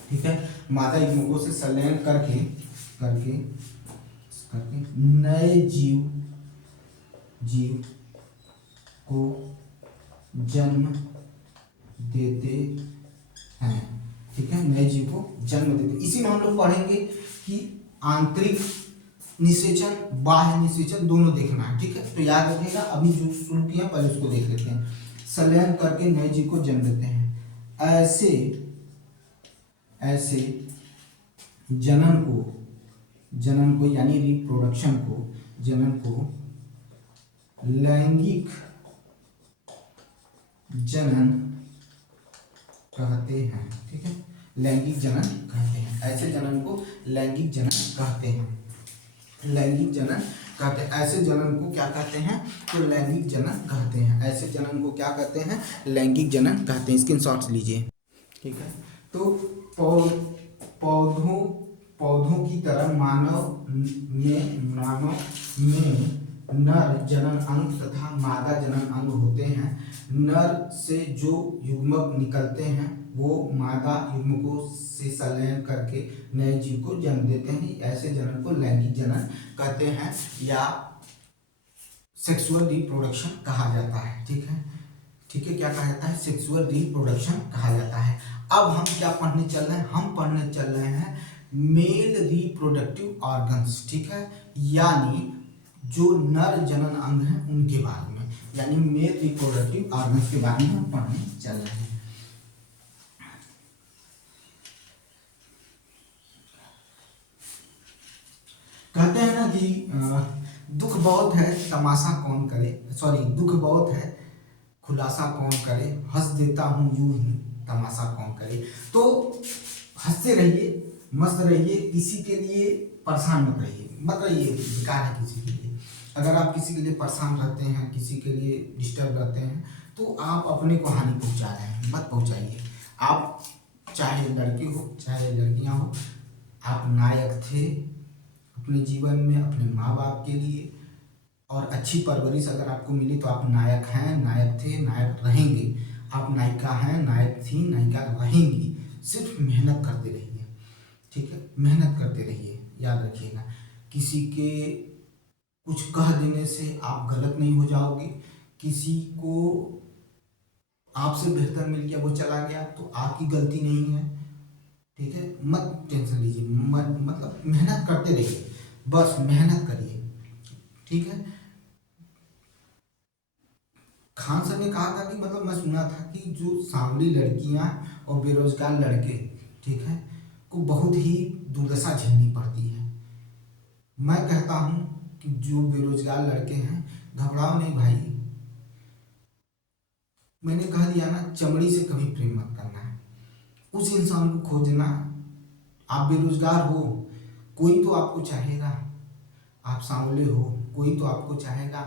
ठीक है, मादा युग्मकों से संलयन करके नए जीव को जन्म देते हैं। ठीक है, नए जीव को जन्म देते। इसी में हम लोग पढ़ेंगे कि आंतरिक निषेचन, बाह्य निषेचन दोनों देखना है। ठीक है, तो याद रखिएगा, अभी जो शुरू किया पहले उसको देख लेते हैं। संलयन करके नए जीव को जन्म देते हैं। ऐसे जनन को यानी रिप्रोडक्शन को, जनन को लैंगिक जनन कहते हैं। ठीक है, लैंगिक जनन कहते हैं। ऐसे जनन को लैंगिक जनन कहते हैं। ऐसे जनन को क्या कहते हैं, तो लैंगिक जनन कहते हैं। ऐसे जनन को क्या कहते हैं, लैंगिक जनन कहते हैं। स्क्रीनशॉट्स लीजिए। ठीक है, तो पौधों की तरह मानव में नर जनन अंग तथा मादा जनन अंग होते हैं। नर से जो युग्मक निकलते हैं वो मादा युग्मकों से संलयन करके नए जीव को जन्म देते हैं। ऐसे जनन को लैंगिक जनन कहते हैं या सेक्सुअल रिप्रोडक्शन कहा जाता है। ठीक है, क्या कहा जाता है, सेक्सुअल रिप्रोडक्शन कहा जाता है। अब हम क्या पढ़ने चल रहे हैं, हम पढ़ने चल रहे हैं मेल रिप्रोडक्टिव ऑर्गन्स। ठीक है, यानी जो नर जनन अंग हैं उनके बारे में, यानी मेल रिप्रोडक्टिव ऑर्गन्स के बारे में हम पढ़ने चल रहे हैं। कहते हैं ना कि दुख बहुत है तमाशा कौन करे, दुख बहुत है खुलासा कौन करे, हंस देता हूँ यूं ही तमाशा कौन करे। तो हंसते रहिए, मस्त रहिए, किसी के लिए परेशान मत रहिए, बेकार है किसी के लिए। अगर आप किसी के लिए परेशान रहते हैं, किसी के लिए डिस्टर्ब रहते हैं, तो आप अपने को हानि पहुंचा रहे हैं, मत पहुंचाइए। आप चाहे लड़के हो चाहे लड़कियां हो, आप नायक थे अपने जीवन में अपने माँ बाप के लिए, और अच्छी परवरिश अगर आपको मिली तो आप नायक हैं, नायक थे, नायक रहेंगे। आप नायिका हैं, नायक थी, नायिका रहेंगी। सिर्फ मेहनत करते रहिए। ठीक है, मेहनत करते रहिए, याद रखिएगा। किसी के कुछ कह देने से आप गलत नहीं हो जाओगे। किसी को आपसे बेहतर मिल गया, वो चला गया, तो आपकी गलती नहीं है। ठीक है, मत टेंशन लीजिए, मतलब मेहनत करते रहिए, बस मेहनत करिए। ठीक है, खान सर ने कहा था कि, मतलब मैं सुना था कि जो सांवली लड़कियां और बेरोजगार लड़के, ठीक है, को बहुत ही दुर्दशा झेलनी पड़ती है। मैं कहता हूं कि जो बेरोजगार लड़के हैं, घबराओ नहीं भाई, मैंने कह दिया ना, चमड़ी से कभी प्रेम मत करना है, उस इंसान को खोजना। आप बेरोजगार हो, कोई तो आपको चाहेगा। आप सांवले हो, कोई तो आपको चाहेगा।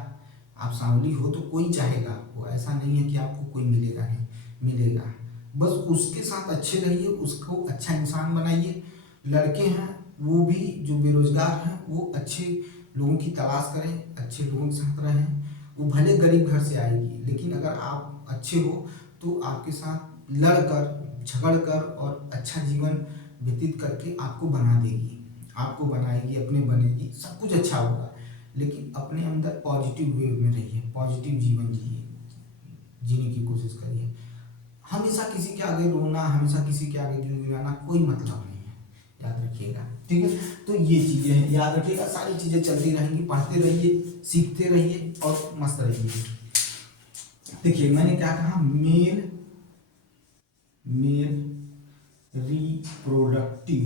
आप सांवली हो तो कोई चाहेगा आपको। ऐसा नहीं है कि आपको कोई मिलेगा नहीं, मिलेगा। बस उसके साथ अच्छे रहिए, उसको अच्छा इंसान बनाइए। लड़के हैं वो भी जो बेरोजगार हैं वो अच्छे लोगों की तलाश करें, अच्छे लोगों के साथ रहें। वो भले गरीब घर से आएगी, लेकिन अगर आप अच्छे हो तो आपके साथ लड़कर, झगड़कर और अच्छा जीवन व्यतीत करके आपको बना देगी, आपको बनाएगी, अपने बनेगी, सब कुछ अच्छा होगा। लेकिन अपने अंदर पॉजिटिव वे में रहिए, पॉजिटिव जीवन जिए, जीने की कोशिश करिए। हमेशा किसी के आगे रोना, हमेशा किसी के आगे गिड़गिड़ाना कोई मतलब नहीं है, याद रखिएगा। ठीक है, तो ये चीजें हैं, याद रखिएगा। सारी चीजें चलती रहेंगी, पढ़ते रहिए, सीखते रहिए और मस्त रहिए। देखिए मैंने क्या कहा, मेल रिप्रोडक्टिव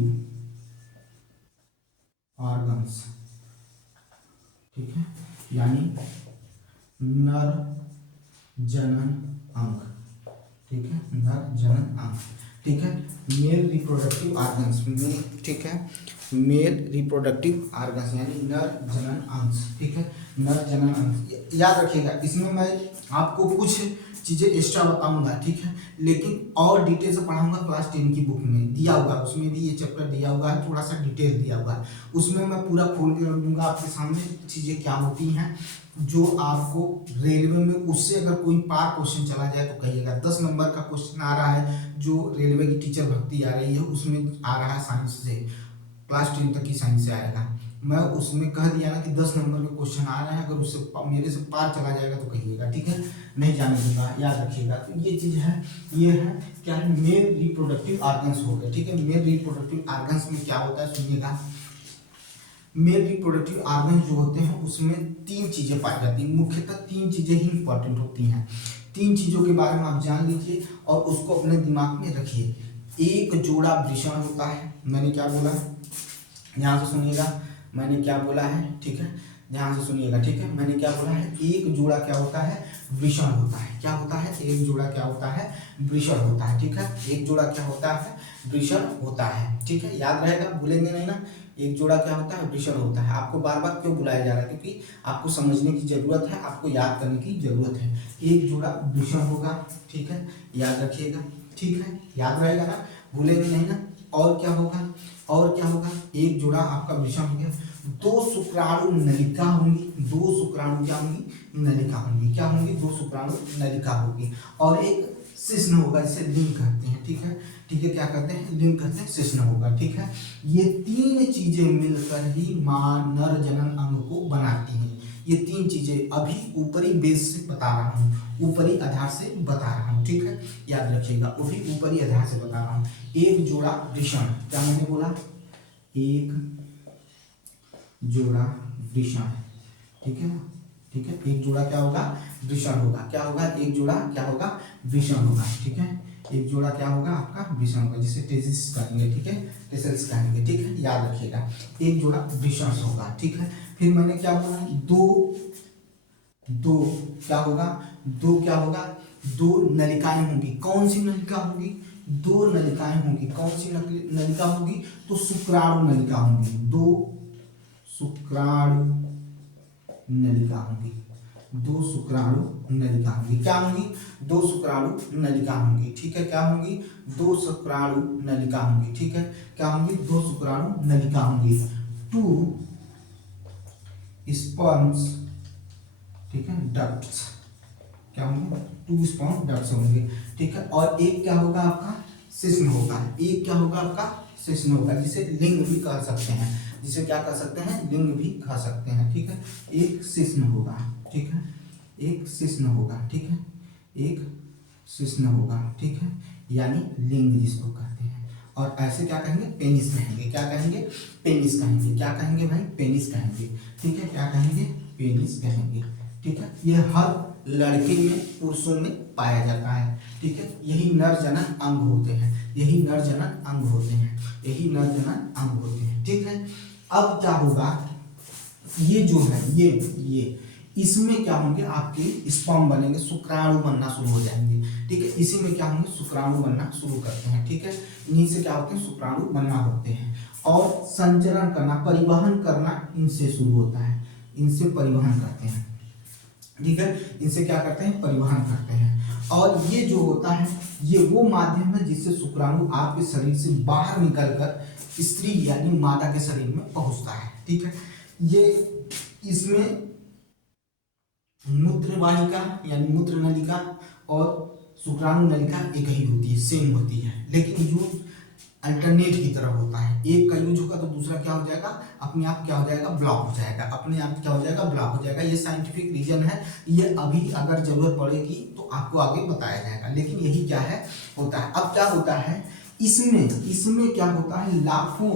ऑर्गन्स, ठीक है, यानी नर जनन अंग, ठीक है, नर जनन अंग, ठीक है, मेल रिप्रोडक्टिव ऑर्गन्स में, ठीक है, मेल रिप्रोडक्टिव ऑर्गन्स यानी नर जनन अंश, ठीक है, नर जनन अंश। याद रखिएगा, इसमें मैं आपको कुछ चीजें एक्स्ट्रा बताऊंगा, ठीक है, लेकिन और डिटेल से पढ़ाऊंगा। क्लास 10 की बुक में दिया हुआ है, उसमें भी ये चैप्टर दिया हुआ है, थोड़ा सा डिटेल दिया हुआ है, उसमें मैं पूरा खोल के रख दूंगा आपके सामने चीजें क्या होती हैं जो आपको रेलवे में, उससे अगर कोई पार क्वेश्चन चला जाए तो कहिएगा। 10 नंबर का क्वेश्चन आ रहा है जो रेलवे की टीचर भर्ती आ रही है, उसमें आ रहा है साइंस से, क्लास 10 तक की साइंस से आएगा। मैं उसमें कह दिया ना कि 10 नंबर के क्वेश्चन आ रहे हैं, अगर उससे मेरे से पार चला जाएगा तो कहिएगा, ठीक है, नहीं जाने दूंगा, याद रखिएगा। तो ये चीज है, ये है क्या है, मेल रिप्रोडक्टिव ऑर्गन्स हो गए, ठीक है। मेल रिप्रोडक्टिव ऑर्गन्स में क्या होता है सुनिएगा। मेल रिप्रोडक्टिव ऑर्गन जो होते हैं उसमें 3 चीजें पाई जाती हैं, मुख्यतः 3 चीजें ही इंपॉर्टेंट होती हैं। 3 चीजों के बारे में आप जान लीजिए और उसको अपने दिमाग में रखिए। एक जोड़ा वृषण होता है, मैंने क्या बोला, ध्यान से सुनिएगा, मैंने क्या बोला है, ठीक है, ध्यान से सुनिएगा, ठीक है, मैंने क्या बोला है, एक जोड़ा क्या होता है, वृषण होता है। क्या होता है, एक जोड़ा क्या होता है, वृषण होता है, ठीक है, एक जोड़ा क्या होता है, वृषण होता है, ठीक है, याद रहेगा, भूलेंगे नहीं ना। एक जोड़ा क्या होता है, वृषण होता है। आपको बार बार क्यों बुलाया जा रहा है, क्योंकि आपको समझने की जरूरत है, आपको याद करने की जरूरत है। एक जोड़ा वृषण होगा, ठीक है, याद रखिएगा, ठीक है, याद रहेगा ना, भूलेंगे नहीं ना। और क्या होगा, और क्या होगा, एक जोड़ा आपका वृषण हो गया, 2 शुक्राणु नलिका होंगी, 2 शुक्राणु क्या होंगी, नलिका होंगी, क्या होंगी, 2 शुक्राणु नलिका होगी, और एक शिश्न होगा, जिसे लिंग कहते हैं, ठीक है, ठीक है, क्या कहते हैं, लिंग कहते हैं, शिश्न होगा, ठीक है। ये 3 चीजें मिलकर ही मां नर जनन अंग को बनाती हैं। ये 3 चीजें अभी ऊपरी बेस से बता रहा हूँ, ऊपरी आधार से बता रहा हूँ, ठीक है, याद रखिएगा, वो भी ऊपरी आधार से बता रहा हूँ। एक जोड़ा वृषण, क्या मैंने बोला, एक जोड़ा वृषण, ठीक है, ठीक है, एक जोड़ा क्या होगा, वृषण होगा, क्या होगा, एक जोड़ा क्या होगा, वृषण होगा, ठीक है, एक जोड़ा क्या होगा आपका, वृषण होगा, जिसे टेसिस कहेंगे, ठीक है, टेसिस कहेंगे, ठीक है, याद रखिएगा, एक जोड़ा वृषण होगा, ठीक है। फिर मैंने क्या बोला, दो क्या होगा, दो क्या होगा, 2 नलिकाएं होंगी। कौन सी नलिका होंगी, 2 नलिकाएं होंगी। कौन सी नलिका होगी, तो शुक्राणु नलिका होंगी, 2 शुक्राणु नलिका होंगी, 2 शुक्राणु नलिका होंगी, क्या होंगी, 2 शुक्राणु नलिका होंगी, ठीक है, क्या होंगी, 2 शुक्राणु नलिका होंगी, ठीक है, क्या होंगी, 2 शुक्राणु नलिका होंगी, 2 स्पर्म्स, ठीक है, डक्ट्स, क्या होंगे, 2 स्पर्म डक्ट्स होंगे, ठीक है, और एक क्या होगा आपका, शिश्न होगा, एक क्या होगा आपका, शिश्न होगा, जिसे लिंग भी कह सकते हैं, जिसे क्या कह सकते हैं, लिंग भी कह सकते हैं, ठीक है, एक शिश्न होगा, ठीक है, एक शिश्न होगा, ठीक है, एक शिश्न होगा, ठीक है, यानी लिंग जिसको कहते हैं। और ऐसे क्या कहेंगे, पेनिस कहेंगे, क्या कहेंगे, पेनिस कहेंगे, क्या कहेंगे भाई, पेनिस कहेंगे, ठीक है, क्या कहेंगे, पेनिस कहेंगे, ठीक है। ये हर लड़के में, पुरुषों में पाया जाता है, ठीक है, यही नर जनन अंग होते हैं, यही नर जनन अंग होते हैं, यही नर जनन अंग होते हैं, ठीक है। अब क्या होगा, ये जो है, इसमें क्या होंगे, आपके स्पर्म बनेंगे, शुक्राणु बनना शुरू हो जाएंगे। ठीक है, इसी में क्या होंगे, शुक्राणु बनना शुरू करते हैं। ठीक है, इन्हीं से क्या होते हैं, शुक्राणु बनना होते हैं। और संचरण करना, परिवहन करना इनसे शुरू होता है, इनसे परिवहन करते हैं। ठीक है, इनसे क्या करते हैं, परिवहन करते हैं। और ये जो होता है, ये वो माध्यम है जिससे शुक्राणु आपके शरीर से बाहर निकलकर स्त्री यानी मादा के शरीर में पहुंचता है। ठीक है, ये इसमें मूत्र वाहिका यानी मूत्र नलिका और शुक्राणु नलिका एक ही होती है, सेम होती है, लेकिन यूज अल्टरनेट की तरह होता है। एक का यूज होगा तो दूसरा क्या हो जाएगा, अपने आप क्या हो जाएगा, ब्लॉक हो जाएगा, अपने आप क्या हो जाएगा, ब्लॉक हो जाएगा। ये साइंटिफिक रीजन है, ये अभी अगर जरूरत पड़ेगी तो आपको आगे बताया जाएगा, लेकिन यही क्या है, होता है। अब क्या होता है, इसमें क्या होता है, लाखों,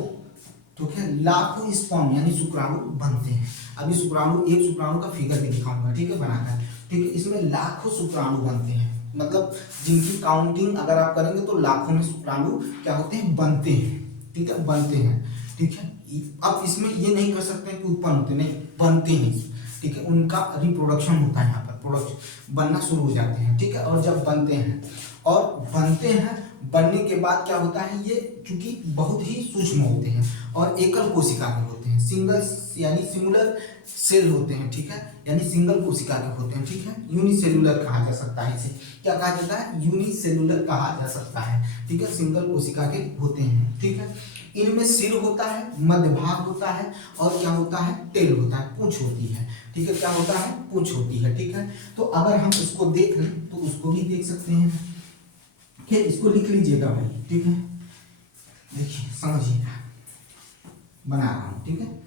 ठीक है, लाखों स्पर्म यानी शुक्राणु बनते हैं। अभी शुक्राणु, एक शुक्राणु का फिगर भी दिखाऊंगा, ठीक है, बनाकर। ठीक है, इसमें लाखों शुक्राणु बनते हैं, मतलब जिनकी काउंटिंग अगर आप करेंगे तो लाखों में शुक्राणु क्या होते हैं, बनते हैं। ठीक है, बनते हैं। ठीक है, अब इसमें ये नहीं कर सकते हैं कि उत्पन्न होते, नहीं, बनते हैं। ठीक है, उनका रिप्रोडक्शन होता है, यहाँ पर प्रोडक्शन बनना शुरू हो जाते हैं। ठीक है, और जब बनते हैं बनने के बाद क्या होता है, ये चूंकि बहुत ही सूक्ष्म होते हैं और एकल कोशिका के होते हैं, सिंगल यानी सिंगुलर सेल होते हैं। ठीक है, यानी सिंगल कोशिका के होते हैं। ठीक है, यूनिसेलुलर कहा जा सकता है, इसे क्या कहा जाता है, यूनिसेलुलर कहा जा सकता है। ठीक है, सिंगल कोशिका के होते हैं। ठीक है, इनमें सिर होता है, मध्य भाग होता है, और क्या होता है, टेल होता है, पूंछ होती है। ठीक है, क्या होता है, पूंछ होती है। ठीक है, तो अगर हम इसको देख लें तो उसको भी देख सकते हैं। ठीक है, इसको लिख लीजिएगा भाई। ठीक है, देखिए समझिएगा, बना रहा हूं। ठीक है,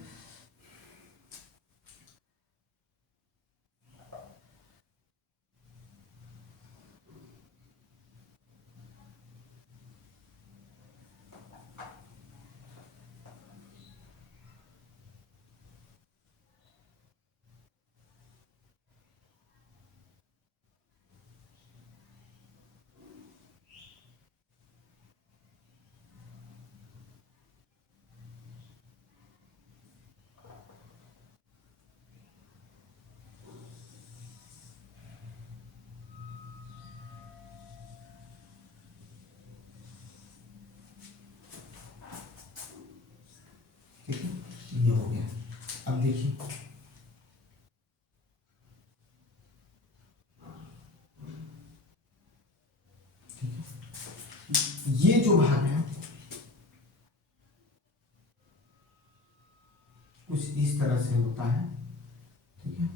ठीक है, ये हो गया। अब देखिए, ये जो भाग है कुछ इस तरह से होता है। ठीक है,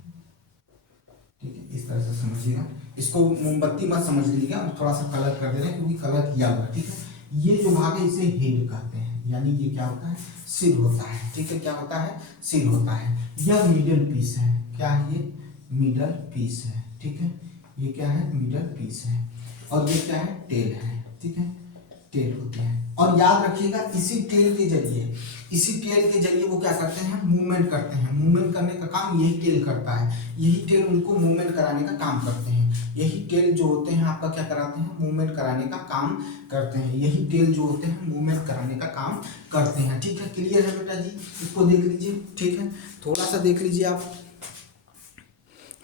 ठीक है, इस तरह से समझिएगा। इसको मोमबत्ती मत समझ लीजिएगा, थोड़ा सा कलर कर दे रहे हैं क्योंकि कलर किया हुआ है। ठीक है, ये जो भाग है इसे हेड कहते हैं, यानी ये क्या होता है, सिर होता है। ठीक है, क्या होता है, सिर होता है। यह मिडल पीस है, क्या है, ये मिडल पीस है। ठीक है, ये क्या है, मिडल पीस है। और ये क्या है, टेल है। ठीक है, टेल होती है। और याद रखिएगा, इसी टेल के जरिए वो क्या करते हैं, मूवमेंट करते हैं। मूवमेंट करने का काम यही टेल करता है, यही टेल उनको मूवमेंट कराने का काम करते हैं। यही टेल जो होते हैं आपका क्या कराते हैं, मूवमेंट कराने का काम करते हैं। यही टेल जो होते हैं मूवमेंट कराने का काम करते हैं। ठीक है, क्लियर है बेटा जी, इसको देख लीजिए। ठीक है, थोड़ा सा देख लीजिए आप,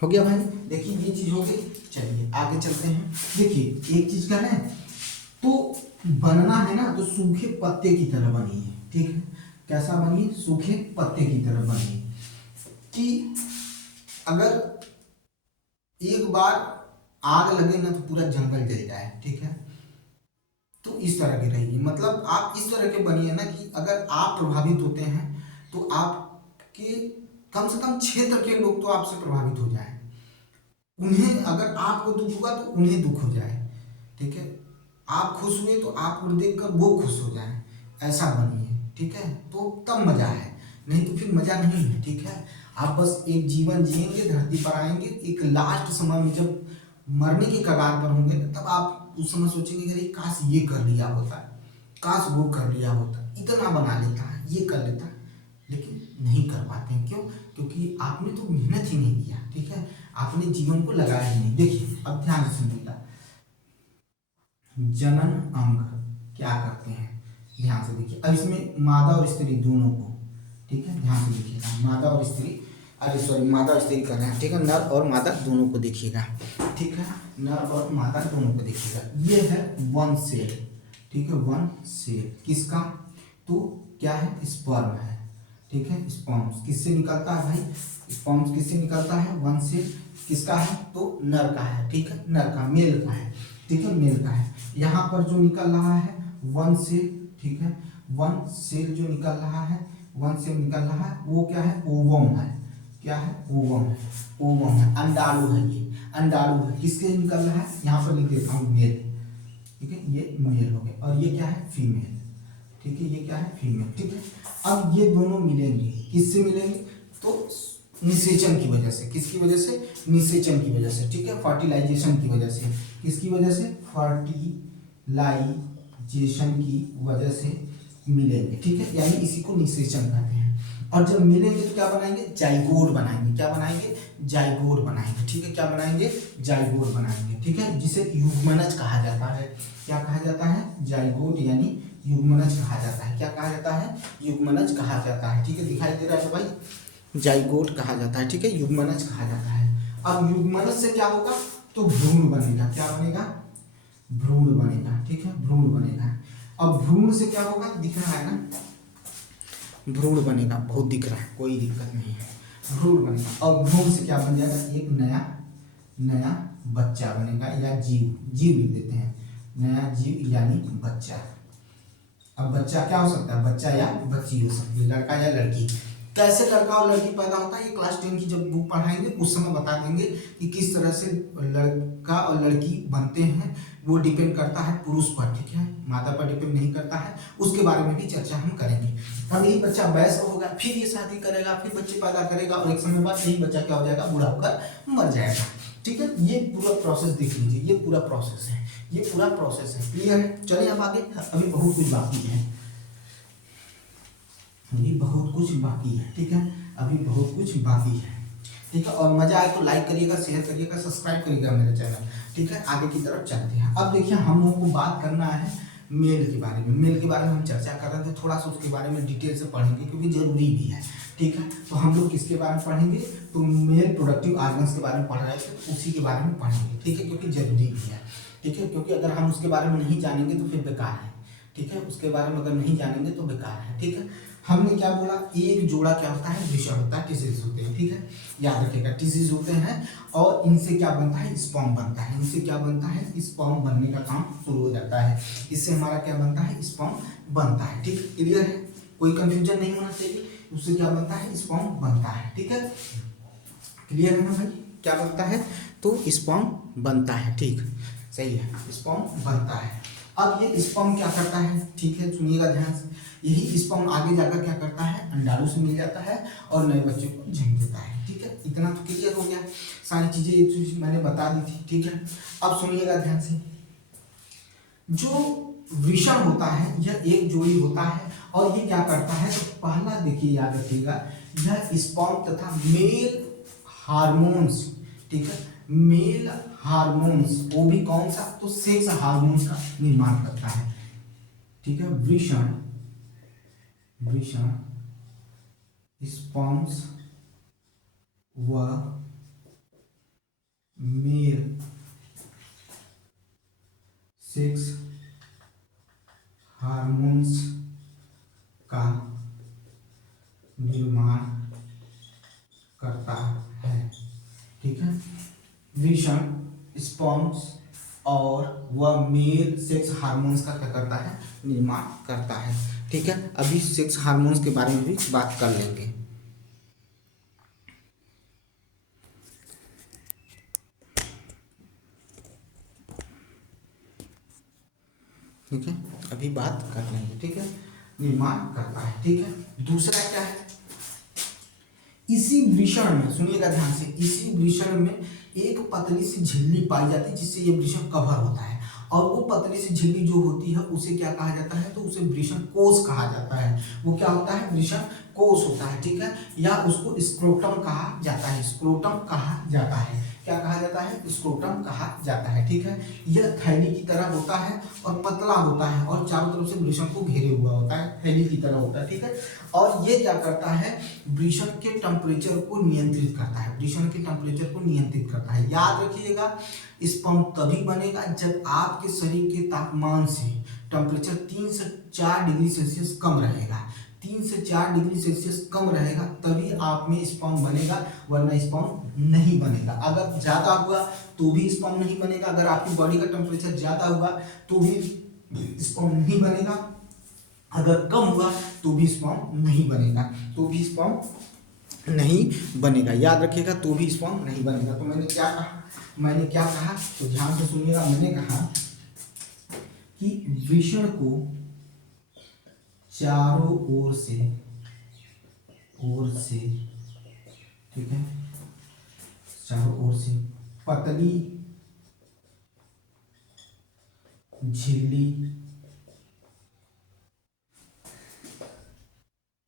हो गया भाई। देखिए ये चीज हो गई, चलिए आगे चलते हैं। देखिए एक चीज क्या है, तो बनना है ना, तो सूखे पत्ते की तरह बनिए। ठीक है, कैसा बनिए, सूखे पत्ते की तरह बनिए, कि अगर एक बार आग लगे ना तो पूरा जंगल जल जाए। ठीक है, तो इस तरह के रहिए, मतलब आप इस तरह के बनिए ना कि अगर आप प्रभावित होते हैं तो आपके कम से कम क्षेत्र के लोग तो आपसे प्रभावित हो जाए, उन्हें अगर आपको दुख होगा तो उन्हें दुख हो जाए। ठीक है, आप खुश हुए तो आपको देखकर वो खुश हो जाए, ऐसा बनिए। ठीक है, तो तब मजा है, नहीं तो फिर मजा नहीं है। ठीक है, आप बस एक जीवन जिएंगे, धरती पर आएंगे, एक लास्ट समय में जब मरने के कगार पर होंगे तब आप उस समय सोचेंगे कि काश ये कर लिया होता, काश वो कर लिया होता, इतना बना लेता, ये कर लेता, लेकिन नहीं कर पाते हैं। क्यों, क्योंकि आपने तो मेहनत ही नहीं किया। ठीक है, आपने जीवन को लगाया ही नहीं। देखिए अब ध्यान से सुनिएगा, जनन अंग क्या करते हैं, ध्यान से देखिए। अब इसमें मादा और स्त्री दोनों को, ठीक है, ध्यान से देखिएगा, मादा और स्त्री अरे सॉरी, मादा स्त्री कर रहे हैं, ठीक है। नर और मादा दोनों को देखिएगा, ठीक है, नर और मादा दोनों को देखिएगा। ये है वन सेल, ठीक है, वन सेल किसका, तो क्या है, स्पर्म है, ठीक है। स्पर्म्स किससे निकलता है भाई, स्पर्म्स किससे निकलता है, वन सेल किसका है, तो नर का है, ठीक है, नर का, मेल का है, ठीक है, मेल का है। यहाँ पर जो निकल रहा है वन सेल, ठीक है, वन सेल जो निकल रहा है, वन सेल निकल रहा है, वो क्या है, ओवम है, क्या है, ओवम है, ओवम है, अंडाणु है, ये अंडाणु है, किसके निकल रहा है, यहाँ पर लिख देता हूँ मेल, ठीक है, ये मेल हो गया, और ये क्या है, फीमेल, ठीक है, ये क्या है, फीमेल, ठीक है। अब ये दोनों मिलेंगे, किससे मिलेंगे, तो निषेचन की वजह से, किसकी वजह से, निषेचन की वजह से, ठीक है, फर्टिलाइजेशन की वजह से, किसकी वजह से, फर्टिलाइजेशन की वजह से मिलेंगे, ठीक है, यानी इसी को निषेचन कहते हैं। और जब मिलेंगे तो क्या बनाएंगे, जाइगोट बनाएंगे, क्या बनाएंगे, जाइगोट बनाएंगे, ठीक है, क्या बनाएंगे, जाइगोट बनाएंगे, ठीक है, जिसे युग्मनज कहा जाता है, क्या कहा जाता है, जाइगोट यानी युग्मनज कहा जाता है, क्या कहा जाता है, युग्मनज कहा जाता है, ठीक है, दिखाई दे रहा है भाई, जाइगोट कहा जाता है, ठीक है, युग्मनज कहा जाता है। अब युग्मनज से क्या होगा, तो भ्रूण बनेगा, क्या बनेगा, भ्रूण बनेगा, ठीक है, भ्रूण बनेगा। अब भ्रूण से क्या होगा, दिख रहा है ना, भ्रूण बनेगा, बहुत दिख रहा है, कोई दिक्कत नहीं है, भ्रूण बनेगा। अब भ्रूण से क्या बन जाएगा, एक नया नया बच्चा बनेगा, या जीव, जीव लिख देते हैं, नया जीव यानी बच्चा। अब बच्चा क्या हो सकता है, बच्चा या बच्ची हो सकती है, लड़का या लड़की। कैसे लड़का और लड़की पैदा होता है, ये क्लास 10 की जब बुक पढ़ाएंगे उस समय बता देंगे कि किस तरह से लड़का और लड़की बनते हैं, वो डिपेंड करता है पुरुष पर, ठीक है, मादा पर डिपेंड नहीं करता है, उसके बारे में भी चर्चा हम करेंगे। अब यही बच्चा वयस्क होगा, फिर ये शादी करेगा, फिर बच्चे पैदा करेगा, और एक समय बाद यही बच्चा क्या हो जाएगा, बूढ़ा होकर मर जाएगा, ठीक है। ये पूरा प्रोसेस देख लीजिए, ये पूरा प्रोसेस है, ये पूरा प्रोसेस है, क्लियर है। चलिए अब आगे, अभी बहुत कुछ बाकी है, अभी बहुत कुछ बाकी है, ठीक है, अभी बहुत कुछ बाकी है, ठीक है। और मजा आए तो लाइक करिएगा, शेयर करिएगा, सब्सक्राइब करिएगा मेरे चैनल, ठीक है। आगे की तरफ चलते हैं। अब देखिए हम लोगों को बात करना है मेल के बारे में, मेल के बारे में हम चर्चा कर रहे थे, थोड़ा सा उसके बारे में डिटेल से पढ़ेंगे क्योंकि जरूरी भी है, ठीक है। तो हम लोग किसके बारे में पढ़ेंगे, तो मेल प्रोडक्टिव ऑर्गन्स के बारे में पढ़ रहे थे, तो उसी के बारे में पढ़ेंगे, ठीक है, क्योंकि जरूरी भी है, ठीक है, क्योंकि अगर हम उसके बारे में नहीं जानेंगे तो फिर बेकार है, ठीक है, उसके बारे में अगर नहीं जानेंगे तो बेकार है, ठीक है। हमने क्या बोला, एक जोड़ा क्या होता है, वृषण होता है, टिश्यूज होते हैं, ठीक है, याद रखिएगा, टिश्यूज होते हैं, और इनसे क्या बनता है, स्पर्म बनता है, इनसे क्या बनता है, स्पर्म बनने का काम शुरू हो जाता है, इससे हमारा क्या बनता है, स्पर्म बनता है, ठीक है, क्लियर है, कोई कंफ्यूजन नहीं होना चाहिए, उससे क्या बनता है, स्पर्म बनता है, ठीक है, क्लियर है ना भाई, क्या बनता है, तो स्पर्म बनता है, ठीक, सही है, स्पर्म बनता है। अब ये स्पर्म क्या करता है, ठीक है, सुनिएगा ध्यान से, यही स्पर्म आगे जाकर क्या करता है, अंडाणु से मिल जाता है और नए बच्चे को जन्म देता है, ठीक है, इतना तो क्लियर हो गया, सारी चीजें ये चीज मैंने बता दी थी, ठीक है। अब सुनिएगा ध्यान से, जो वृषण होता है यह एक जोड़ी होता है, और ये क्या करता है, तो पहला देखिए, याद रखिएगा, यह स्पर्म तथा मेल हार्मोन्स, ठीक है, मेल हार्मोन्स, वो भी कौन सा, तो सेक्स हार्मोन्स का निर्माण करता है, ठीक है, वृषण स्पर्म्स व मेल सेक्स हार्मोन्स का निर्माण करता है, ठीक है, वृषण स्पर्म्स और वह मेल सेक्स हार्मोन्स का क्या करता है, निर्माण करता है, ठीक है। अभी सेक्स हार्मोन्स के बारे में भी बात कर लेंगे, ठीक है, अभी बात कर लेंगे, ठीक है, निर्माण करता है, ठीक है। दूसरा क्या है, इसी वृषण में, सुनिएगा ध्यान से, इसी वृषण में एक पतली सी झिल्ली पाई जाती है जिससे ये वृषण कवर होता है, और वो पतली सी झिल्ली जो होती है उसे क्या कहा जाता है, तो उसे वृषण कोश कहा जाता है, वो क्या होता है, वृषण कोश होता है, ठीक है, या उसको स्क्रोटम कहा जाता है, स्क्रोटम कहा जाता है, क्या कहा जाता है, स्क्रोटम कहा जाता है। ठीक है, यह थैली की तरह होता है और पतला होता है और चारों तरफ से वृषण को घेरे हुआ होता है, थैली की तरह होता है। ठीक है, और ये क्या करता है, वृषण के टेम्परेचर को नियंत्रित करता है, वृषण के टेम्परेचर को नियंत्रित करता है। याद रखिएगा, स्पर्म तभी बनेगा जब आपके शरीर के तापमान से टेम्परेचर 3 से 4 डिग्री सेल्सियस कम रहेगा। 3 से 4 डिग्री सेल्सियस कम रहेगा तभी आप में स्पर्म बनेगा, वरना स्पर्म नहीं बनेगा। अगर ज़्यादा हुआ तो भी स्पर्म नहीं बनेगा, अगर आपकी बॉडी का टेम्परेचर ज़्यादा हुआ तो भी स्पर्म नहीं बनेगा, अगर कम हुआ तो भी स्पर्म नहीं बनेगा, तो भी स्पर्म नहीं बनेगा। याद रखिएगा, तो भी स्पर्म नहीं बनेगा। तो मैंने क्या कहा, तो ध्यान से सुनिएगा। मैंने कहा कि वृषण को चारों ओर से ठीक है, चारों ओर से पतली झिल्ली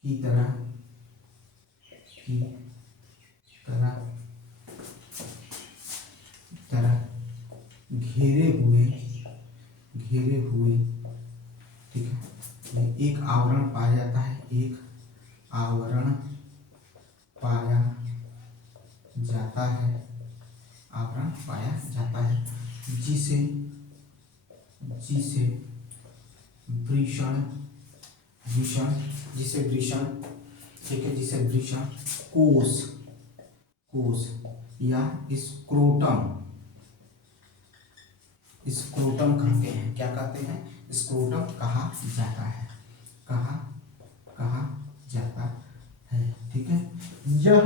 की तरह घेरे हुए ठीक है, एक आवरण पाया जाता है, एक आवरण पाया जाता है, आवरण पाया जाता है, जिसे वृषण ठीक है, जिसे वृषण कोश या स्क्रोटम कहते हैं। क्या कहते हैं, स्क्रोटम कहा जाता है, कहा जाता है। ठीक है, यह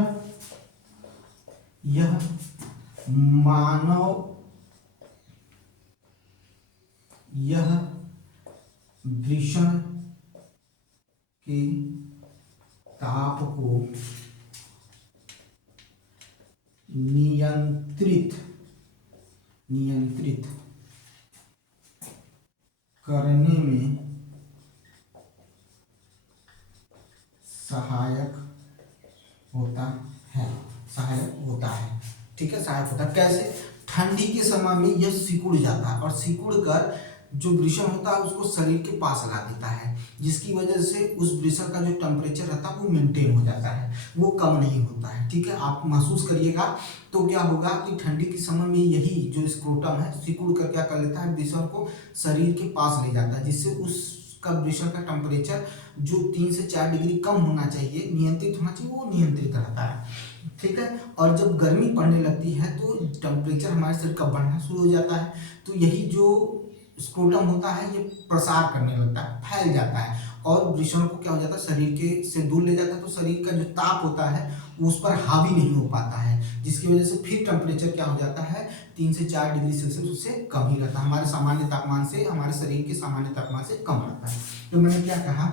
वृषण के ताप को नियंत्रित करने में सहायक होता है। ठीक है, सहायक होता है। कैसे, ठंडी के समय में यह सिकुड़ जाता है और सिकुड़ कर जो वृषण होता है उसको शरीर के पास ला देता है, जिसकी वजह से उस वृषण का जो टेम्परेचर रहता है वो मेंटेन हो जाता है, वो कम नहीं होता है। ठीक है, आप महसूस करिएगा। तो क्या होगा कि ठंडी के समय में यही जो स्क्रोटम है सिकुड़ कर क्या कर लेता है, वृषण को शरीर के पास ले जाता है, जिससे उसका वृषण का टेम्परेचर जो 3 से 4 डिग्री कम होना चाहिए, नियंत्रित होना चाहिए, वो नियंत्रित रहता है। ठीक है, और जब गर्मी पड़ने लगती है तो टेम्परेचर हमारे शरीर का बढ़ना शुरू हो जाता है, तो यही जो स्क्रोटम होता है ये प्रसार करने लगता है, फैल जाता है और वृषण को क्या हो जाता है, शरीर के से दूर ले जाता है, तो शरीर का जो ताप होता है उस पर हावी नहीं हो पाता है, जिसकी वजह से फिर टेम्परेचर क्या हो जाता है, 3 से 4 डिग्री सेल्सियस उससे कम ही रहता है, हमारे सामान्य तापमान से, हमारे शरीर के सामान्य तापमान से कम रहता है। तो मैंने क्या कहा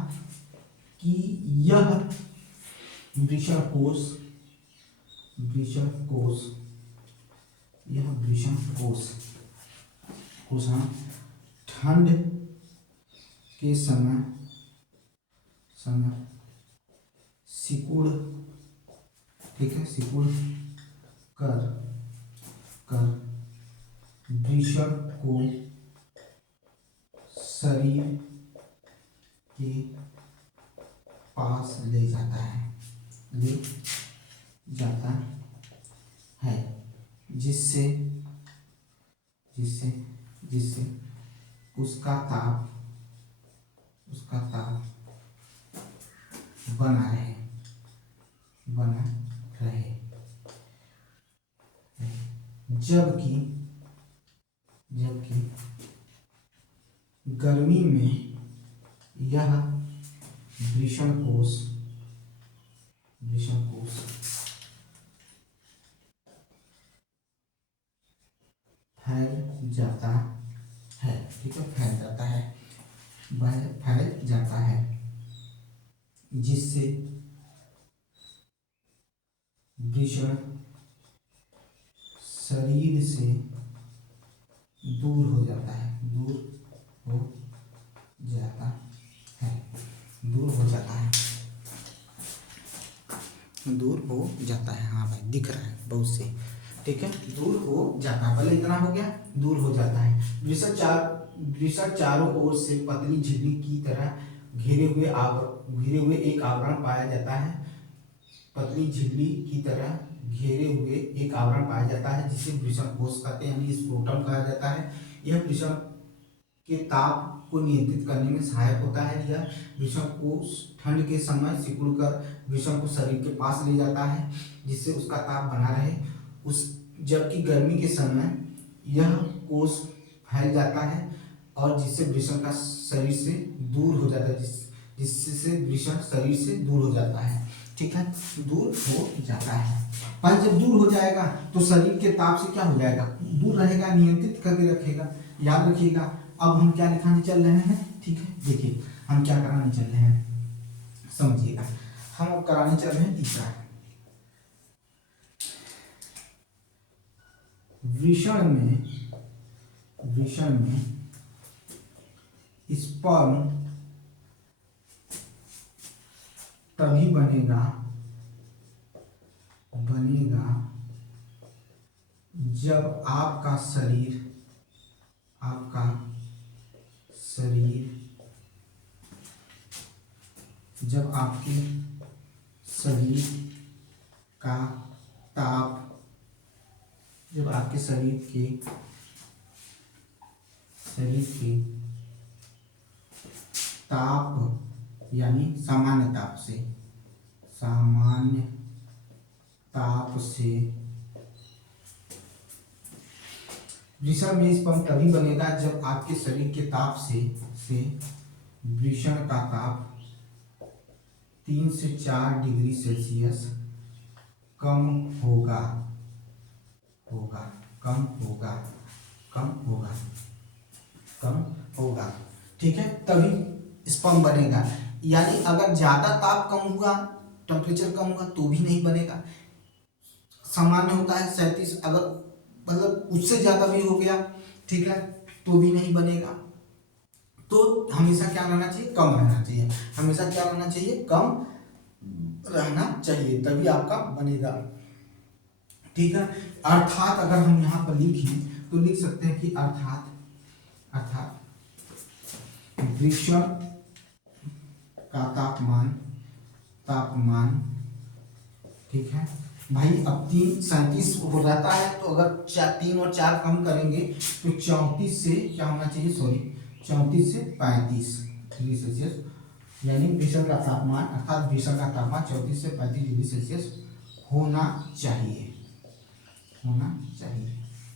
कि यह वृषण कोश ठंड के समय सिकुड़ कर वृषण को शरीर के पास ले जाता है, जिससे उसका ताप बना रहे। जबकि गर्मी में यह वृषण कोश फैल जाता है। ठीक है, फैल जाता है, जिससे वृषण शरीर से दूर हो जाता है। हाँ भाई, दिख रहा है बहुत से। ठीक है, दूर हो जाता है। पहले इतना हो गया, दूर हो जाता है। वृषण चारों ओर से पतली झिल्ली की तरह घिरे हुए एक आवरण पाया जाता है। पतली झिल्ली की तरह घेरे हुए एक आवरण पाया जाता है जिसे वृषण कोश कहते हैं, यानी स्क्रोटम कहा जाता है। यह वृषण के ताप को नियंत्रित करने में सहायक होता है। यह वृषण कोश ठंड के समय सिकुड़कर वृषण को शरीर के पास ले जाता है जिससे उसका ताप बना रहे। जबकि गर्मी के समय यह कोश फैल जाता है और जिससे वृषण का शरीर से दूर हो जाता है, जिससे वृषण शरीर से दूर हो जाता है। ठीक है, दूर हो जाता है। भाई जब दूर हो जाएगा तो शरीर के ताप से क्या हो जाएगा, दूर रहेगा, नियंत्रित करके रखेगा। याद रखिएगा। अब हम क्या दिखाने चल रहे हैं, ठीक है, देखिए हम क्या कराने चल रहे हैं, समझिएगा। हम अब कराने चल रहे हैं तीसरा। वृषण में स्पर्म तभी बनेगा जब आपका शरीर जब आपके शरीर का ताप, जब आपके शरीर के ताप यानी सामान्य ताप से वृषण में स्पर्म तभी बनेगा जब आपके शरीर के ताप से वृषण का ताप 3 से 4 डिग्री सेल्सियस कम होगा। ठीक है, तभी स्पर्म बनेगा। यानी अगर ज्यादा ताप कम हुआ, टेम्परेचर कम हुआ तो भी नहीं बनेगा। सामान्य होता है 37, अगर मतलब उससे ज्यादा भी हो गया, ठीक है, तो भी नहीं बनेगा। तो हमेशा क्या रहना चाहिए, कम रहना चाहिए। हमेशा क्या रहना चाहिए, कम रहना चाहिए, तभी आपका बनेगा। ठीक है, अर्थात अगर हम यहाँ पर लिखें तो लिख सकते हैं कि अर्थात वृषण का तापमान, ठीक है भाई, अब 37 हो जाता है तो अगर 3 और 4 कम करेंगे तो 34 से क्या होना चाहिए, 34 से 35 डिग्री सेल्सियस, यानी वृषण का तापमान, अर्थात वृषण का तापमान 34 से 35 डिग्री सेल्सियस होना चाहिए।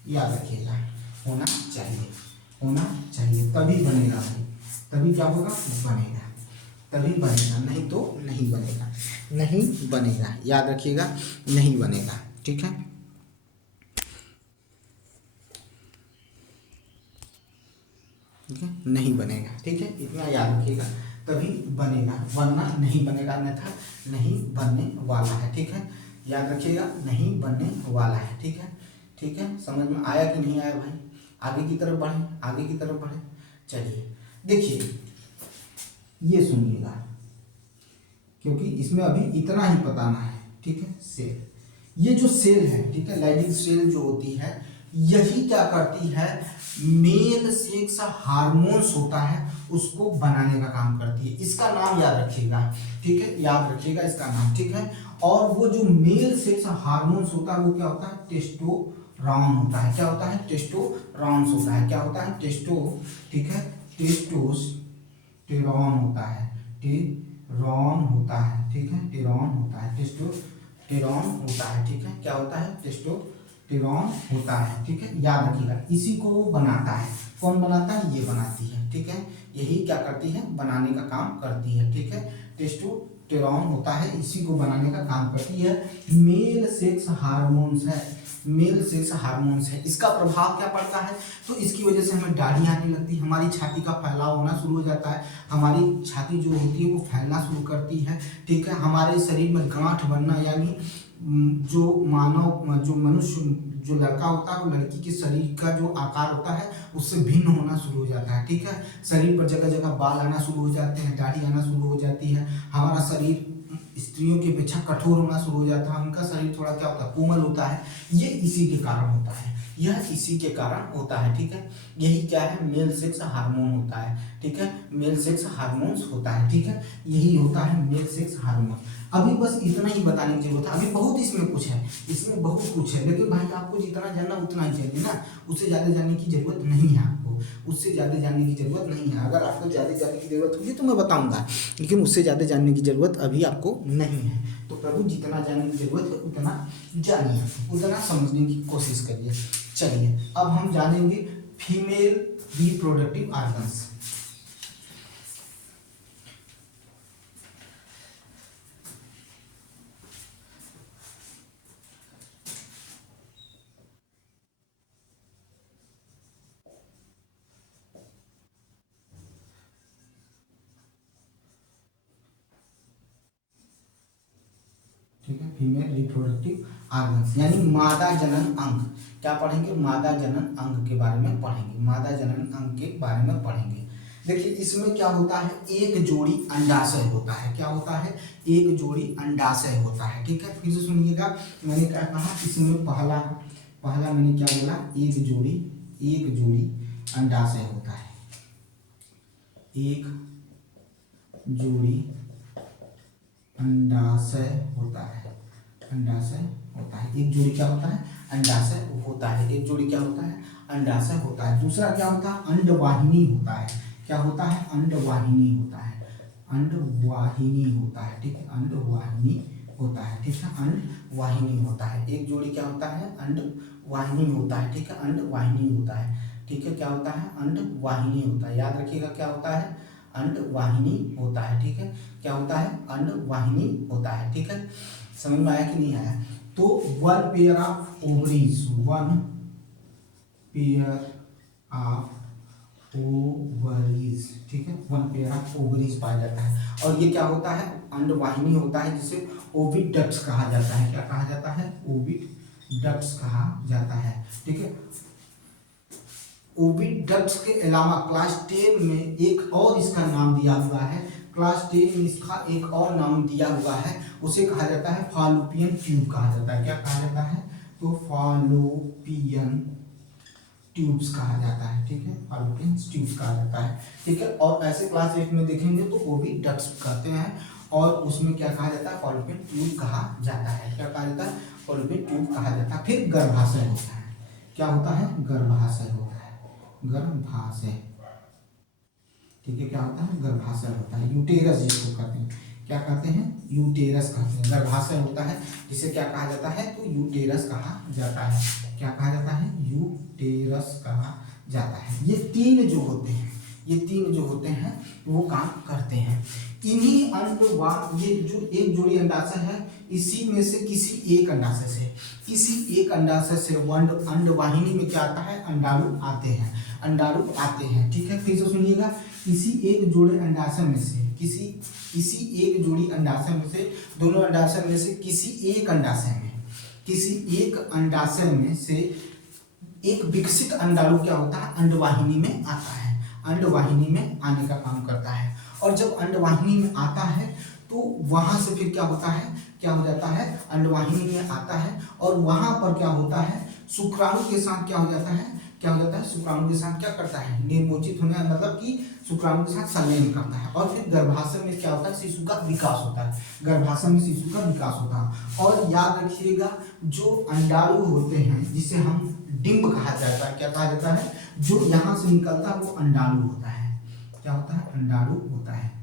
याद रखिएगा, होना चाहिए, तभी बनेगा भाई। तभी क्या होगा, बनेगा, तभी बनेगा, नहीं तो नहीं बनेगा। याद रखिएगा, नहीं बनेगा। ठीक है, नहीं बनेगा। ठीक है, इतना याद रखिएगा, तभी बनेगा, वरना नहीं बनेगा, अन्यथा नहीं बनने वाला है। ठीक है, याद रखिएगा, नहीं बनने वाला है। ठीक है, समझ में आया कि नहीं आया भाई? आगे की तरफ बढ़े। चलिए देखिए, ये सुनिएगा, क्योंकि इसमें अभी इतना ही बताना है। ठीक है, सेल, ये जो सेल है, ठीक है, लाइडिंग सेल जो होती है, यही क्या करती है, मेल सेक्स हार्मोन्स होता है उसको बनाने का काम करती है। इसका नाम याद रखिएगा। ठीक है, याद रखिएगा इसका नाम। ठीक है, और वो जो मेल सेक्स हार्मोन्स होता है वो क्या होता है, टेस्टोस्टेरोन होता है। क्या होता है, टेस्टोस्टेरोन होता है। क्या होता है, ठीक है, टेस्टोस्टेरोन होता है। टेरोन होता है। ठीक है, टेरोन होता है, टेस्टोस्टेरोन होता है। ठीक है, क्या होता है, टेस्टोस्टेरोन होता है। ठीक है, याद रखिएगा, इसी को वो बनाता है। कौन बनाता है, ये बनाती है। ठीक है, यही क्या करती है, बनाने का काम करती है। ठीक है, टेस्टोस्टेरोन होता है, इसी को बनाने का काम करती है। मेल सेक्स हार्मोन्स है। इसका प्रभाव क्या पड़ता है, तो इसकी वजह से हमें दाढ़ी आने लगती है, हमारी छाती का फैलाव होना शुरू हो जाता है, हमारी छाती जो होती है वो फैलना शुरू करती है। ठीक है, हमारे शरीर में गांठ बनना, यानी जो मनुष्य, जो लड़का होता है वो लड़की के शरीर का जो आकार होता है उससे भिन्न होना शुरू हो जाता है। ठीक है, शरीर पर जगह जगह बाल आना शुरू हो जाते हैं, दाढ़ी आना शुरू हो जाती है, हमारा शरीर स्त्रियों की अपेक्षा कठोर होना शुरू हो जाता है, उनका शरीर थोड़ा क्या होता है, कोमल होता है। ये इसी के कारण होता है, यह इसी के कारण होता है, ठीक है। यही क्या है, मेल सेक्स हार्मोन होता है, ठीक है, मेल सेक्स हार्मोन्स होता है, ठीक है, यही होता है मेल सेक्स हार्मोन। अभी बस इतना ही बताने की जरूरत है, अभी बहुत इसमें कुछ है, इसमें बहुत कुछ है, लेकिन भाई आपको जितना जानना उतना ही चाहिए ना, उससे ज़्यादा जानने की जरूरत नहीं है आपको, उससे ज़्यादा जानने की जरूरत नहीं है। अगर आपको ज़्यादा जानने की जरूरत होगी तो मैं बताऊंगा, लेकिन उससे ज़्यादा जानने की जरूरत अभी आपको नहीं है। तो प्रभु जितना जानने की जरूरत है उतना जानिए, उतना समझने की कोशिश करिए। चलिए अब हम जानेंगे फीमेल रिप्रोडक्टिव ऑर्गन्स। ठीक है, फीमेल रिप्रोडक्टिव ऑर्गन्स यानी मादा जनन अंग। क्या पढ़ेंगे, मादा जनन अंग के बारे में पढ़ेंगे, मादा जनन अंग के बारे में पढ़ेंगे। देखिए इसमें क्या होता है, एक जोड़ी अंडाशय होता है, क्या होता है, एक जोड़ी अंडाशय होता है, ठीक है। फिर से सुनिएगा, मैंने क्या कहा, इसमें पहला पहला मैंने क्या बोला, एक जोड़ी अंडाशय होता है, एक जोड़ी अंडाशय होता है, अंडाशय होता है, एक जोड़ी क्या होता है, अंडाशय होता है, एक जोड़ी क्या होता है, अंडाशय होता है। दूसरा क्या होता है, अंडवाहिनी होता है, क्या होता है, अंडवाहिनी होता है, अंडवाहिनी होता है, ठीक है, अंडवाहिनी होता है, ठीक है, अंडवाहिनी होता है। एक जोड़ी क्या होता है, अंडवाहिनी होता है, ठीक है, अंडवाहिनी होता है, ठीक है, क्या होता है, अंडवाहिनी होता है। याद रखिएगा क्या होता है, अंडवाहिनी होता है, ठीक है, क्या होता है, अंडवाहिनी होता है, ठीक है। समझ में आया कि नहीं आया। तो one pair of ovaries, one pair of ovaries, ठीक है, वन पेयर ऑफ ओवरीज पाया जाता है। और ये क्या होता है, अंडवाहिनी होता है, जिसे ओविडक्ट्स कहा जाता है, क्या कहा जाता है, ओविडक्ट्स कहा जाता है, ठीक है। ओविडक्ट्स के अलावा क्लास 10 में एक और इसका नाम दिया हुआ है, क्लास 10 में इसका एक और नाम दिया हुआ है, उसे कहा जाता है फॉलोपियन ट्यूब कहा जाता है। क्या कहा जाता है, तो फॉलोपियन ट्यूब्स कहा जाता है, ठीक है, फॉलोपियन ट्यूब्स कहा जाता है, ठीक है। और ऐसे क्लास 8 में देखेंगे तो ओविडक्ट्स कहते हैं, और उसमें क्या कहा जाता है, फॉलोपियन ट्यूब कहा जाता है, क्या कहा जाता है, फॉलोपियन ट्यूब कहा जाता है। फिर गर्भाशय होता है, क्या होता है, गर्भाशय होता है, गर्भाशय, ठीक है, क्या होता है, गर्भाशय होता है, यूटेरस जिसको कहते हैं, क्या कहते हैं, यूटेरस कहते हैं, गर्भाशय होता है, जिसे क्या कहा जाता है, तो यूटेरस कहा जाता है, क्या कहा जाता है, यूटेरस कहा जाता है। ये तीन जो होते हैं, ये तीन जो होते हैं वो काम करते हैं। इन्हीं ये जो एक जोड़ी अंडाशय है, इसी में से किसी एक अंडाशय से, किसी एक अंडाशय से अंडवाहिनी में क्या आता है, अंडाणु आते हैं, अंडाणु आते हैं, ठीक है। फिर से सुनिएगा, किसी एक जोड़े अंडाशय में से, किसी एक जोड़ी अंडाशय में से, दोनों अंडाशय में से किसी एक अंडाशय में, किसी एक अंडाशय में से एक विकसित अंडाणु क्या होता है, अंडवाहिनी में आता है, अंडवाहिनी में आने का काम करता है। और जब अंडवाहिनी में आता है तो वहां से फिर क्या होता है, क्या हो जाता है, अंडवाहिनी में आता है और वहां पर क्या होता है, शुक्राणु के साथ क्या हो जाता है, क्या हो जाता है, शुक्राणु के साथ क्या करता है, निर्मोचित होने मतलब कि शुक्राणु के साथ संलयन करता है। और फिर गर्भाशय में क्या होता है, शिशु का विकास होता है, गर्भाशय में शिशु का विकास होता है। और याद रखिएगा, जो अंडाणु होते हैं जिसे हम डिंब कहा जाता है, क्या कहा जाता है, जो यहाँ से निकलता है वो अंडाणु होता है, क्या होता है, अंडाणु होता है,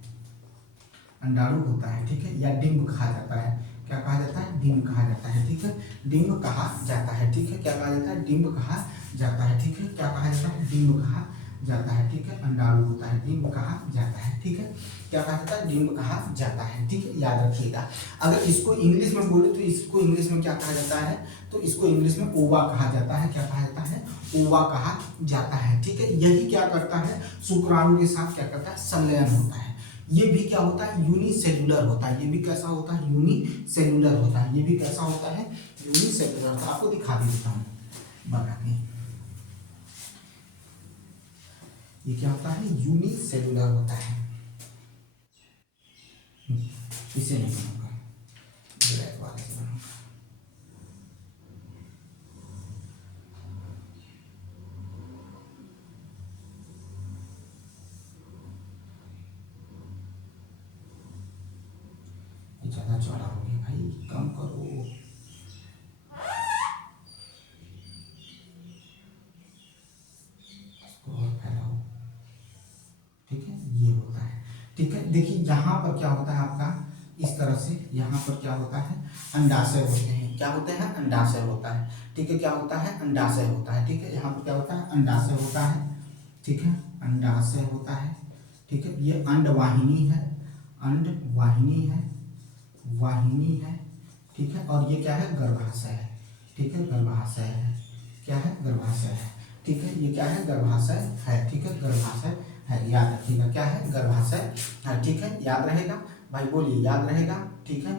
अंडाणु होता है, ठीक है, या डिंब कहा जाता है, क्या कहा जाता है, डिंब कहा जाता है, ठीक है, डिंब कहा जाता है, ठीक है, क्या कहा जाता है, डिंब कहा जाता है, ठीक है, क्या कहा जाता है, डिंब कहा जाता है, ठीक है, अंडाणु होता है, डिंब कहा जाता है, ठीक है, क्या कहा जाता है, डिंब कहा जाता है, ठीक है, याद रखिएगा। अगर इसको इंग्लिश में बोले तो इसको इंग्लिश में क्या कहा जाता है, तो इसको इंग्लिश में ओवा कहा जाता है, क्या कहा जाता है, ओवा कहा जाता है, ठीक है। यही क्या करता है, शुक्राणु के साथ क्या करता है, संलयन होता है। ये भी क्या होता है, यूनिसेलुलर होता है, ये भी कैसा होता है, यूनिसेलुलर होता है, ये भी कैसा होता है, यूनिसेलुलर होता है। आपको दिखा भी देता हूँ बना के, ये क्या होता है, यूनिसेलुलर होता है, इसे नहीं बनाऊंगा, ठीक है। देखिए यहाँ पर क्या होता है आपका, इस तरह से यहाँ पर क्या होता है, अंडाशय होते हैं। क्या होते हैं? अंडाशय होता है। ठीक है, क्या होता है? अंडाशय होता है। ठीक है, यहाँ पर क्या होता है? अंडाशय होता है। ठीक है, अंडाशय होता है। ठीक है, ये अंडवाहिनी है, अंडवाहिनी है, वाहिनी है। ठीक है, और ये क्या है? गर्भाशय है। ठीक है, गर्भाशय है। क्या है? गर्भाशय है। ठीक है, ये क्या है? गर्भाशय है। ठीक है, गर्भाशय है, याद रखिएगा। क्या है? गर्भाशय है। ठीक है, याद रहेगा भाई, बोलिए याद रहेगा। ठीक है,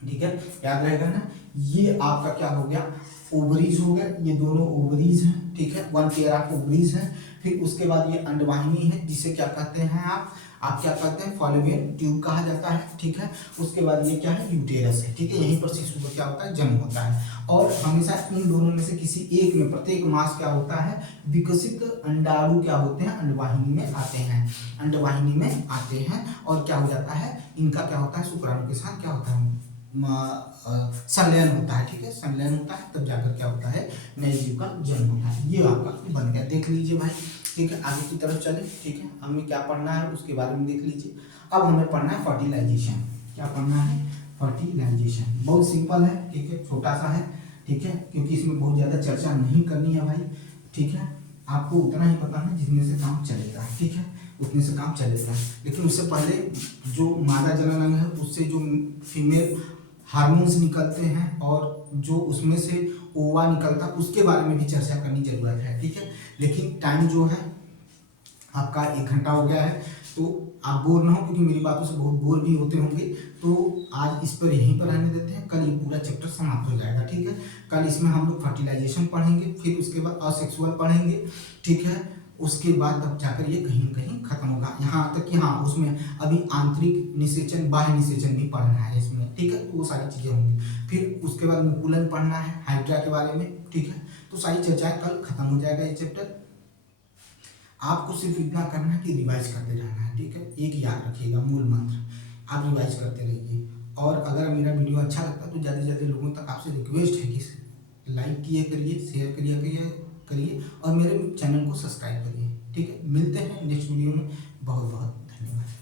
ठीक है, याद रहेगा ना। ये आपका क्या हो गया? ओवरीज हो गया, ये दोनों ओवरीज हैं। ठीक है, वन पेयर ऑफ ओवरीज हैं। फिर उसके बाद ये अंडवाहिनी है, जिसे क्या कहते हैं आप क्या कहते हैं? फॉलोपियन ट्यूब कहा जाता है। ठीक है, उसके बाद ये क्या है? यूटेरस है। ठीक है, यहीं पर शिशु का क्या होता है? जन्म होता है। और हमेशा इन दोनों में से किसी एक में, प्रत्येक मास क्या होता है? विकसित अंडाणु क्या होते हैं? अंडवाहिनी में आते हैं, अंडवाहिनी में आते हैं। और क्या हो जाता है? इनका क्या होता है? शुक्राणु के साथ क्या होता है? संलयन होता है। ठीक है, संलयन होता है, तब जाकर क्या होता है? नए जीव का जन्म होता है। ये आपका बन गया, देख लीजिए भाई। ठीक है, आगे की तरफ चले। ठीक है, हमें क्या पढ़ना है उसके बारे में देख लीजिए। अब हमें पढ़ना है फर्टिलाइजेशन। क्या पढ़ना है? फर्टिलाइजेशन। बहुत सिंपल है। ठीक है, छोटा सा है। ठीक है, क्योंकि इसमें बहुत ज़्यादा चर्चा नहीं करनी है भाई। ठीक है, आपको उतना ही पता है जितने से काम चलेगा। ठीक है, उतने से काम चलेगा। लेकिन उससे पहले जो मादा जनन अंग है, उससे जो फीमेल हार्मोन्स निकलते हैं और जो उसमें से ओवा निकलता है, उसके बारे में भी चर्चा करनी जरूरत है। ठीक है, लेकिन टाइम जो है आपका 1 घंटा हो गया है, तो आप बोर ना हो, क्योंकि मेरी बातों से बहुत बोर भी होते होंगे। तो आज इस पर यहीं पर रहने देते हैं, कल ये पूरा चैप्टर समाप्त हो जाएगा। ठीक है, कल इसमें हम लोग फर्टिलाइजेशन पढ़ेंगे, फिर उसके बाद असेक्सुअल पढ़ेंगे। ठीक है, उसके बाद तब जाकर ये कहीं कहीं खत्म होगा। यहाँ तक कि हाँ, उसमें अभी आंतरिक निषेचन, बाह्य निषेचन भी पढ़ना है इसमें। ठीक है, तो वो सारी चीज़ें होंगी। फिर उसके बाद मुकुलन पढ़ना है, हाइड्रा के बारे में। ठीक है, तो सारी चर्चाएं कल खत्म हो जाएगा ये चैप्टर। आपको सिर्फ इतना करना है कि रिवाइज करते रहना है। ठीक है, एक याद रखिएगा मूल मंत्र, आप रिवाइज करते रहिए। और अगर मेरा वीडियो अच्छा लगता है तो ज़्यादा से ज़्यादा लोगों तक आपसे रिक्वेस्ट है कि लाइक किए करिए, शेयर करिए और मेरे चैनल को सब्सक्राइब करिए। ठीक है, मिलते हैं नेक्स्ट वीडियो में। बहुत बहुत धन्यवाद।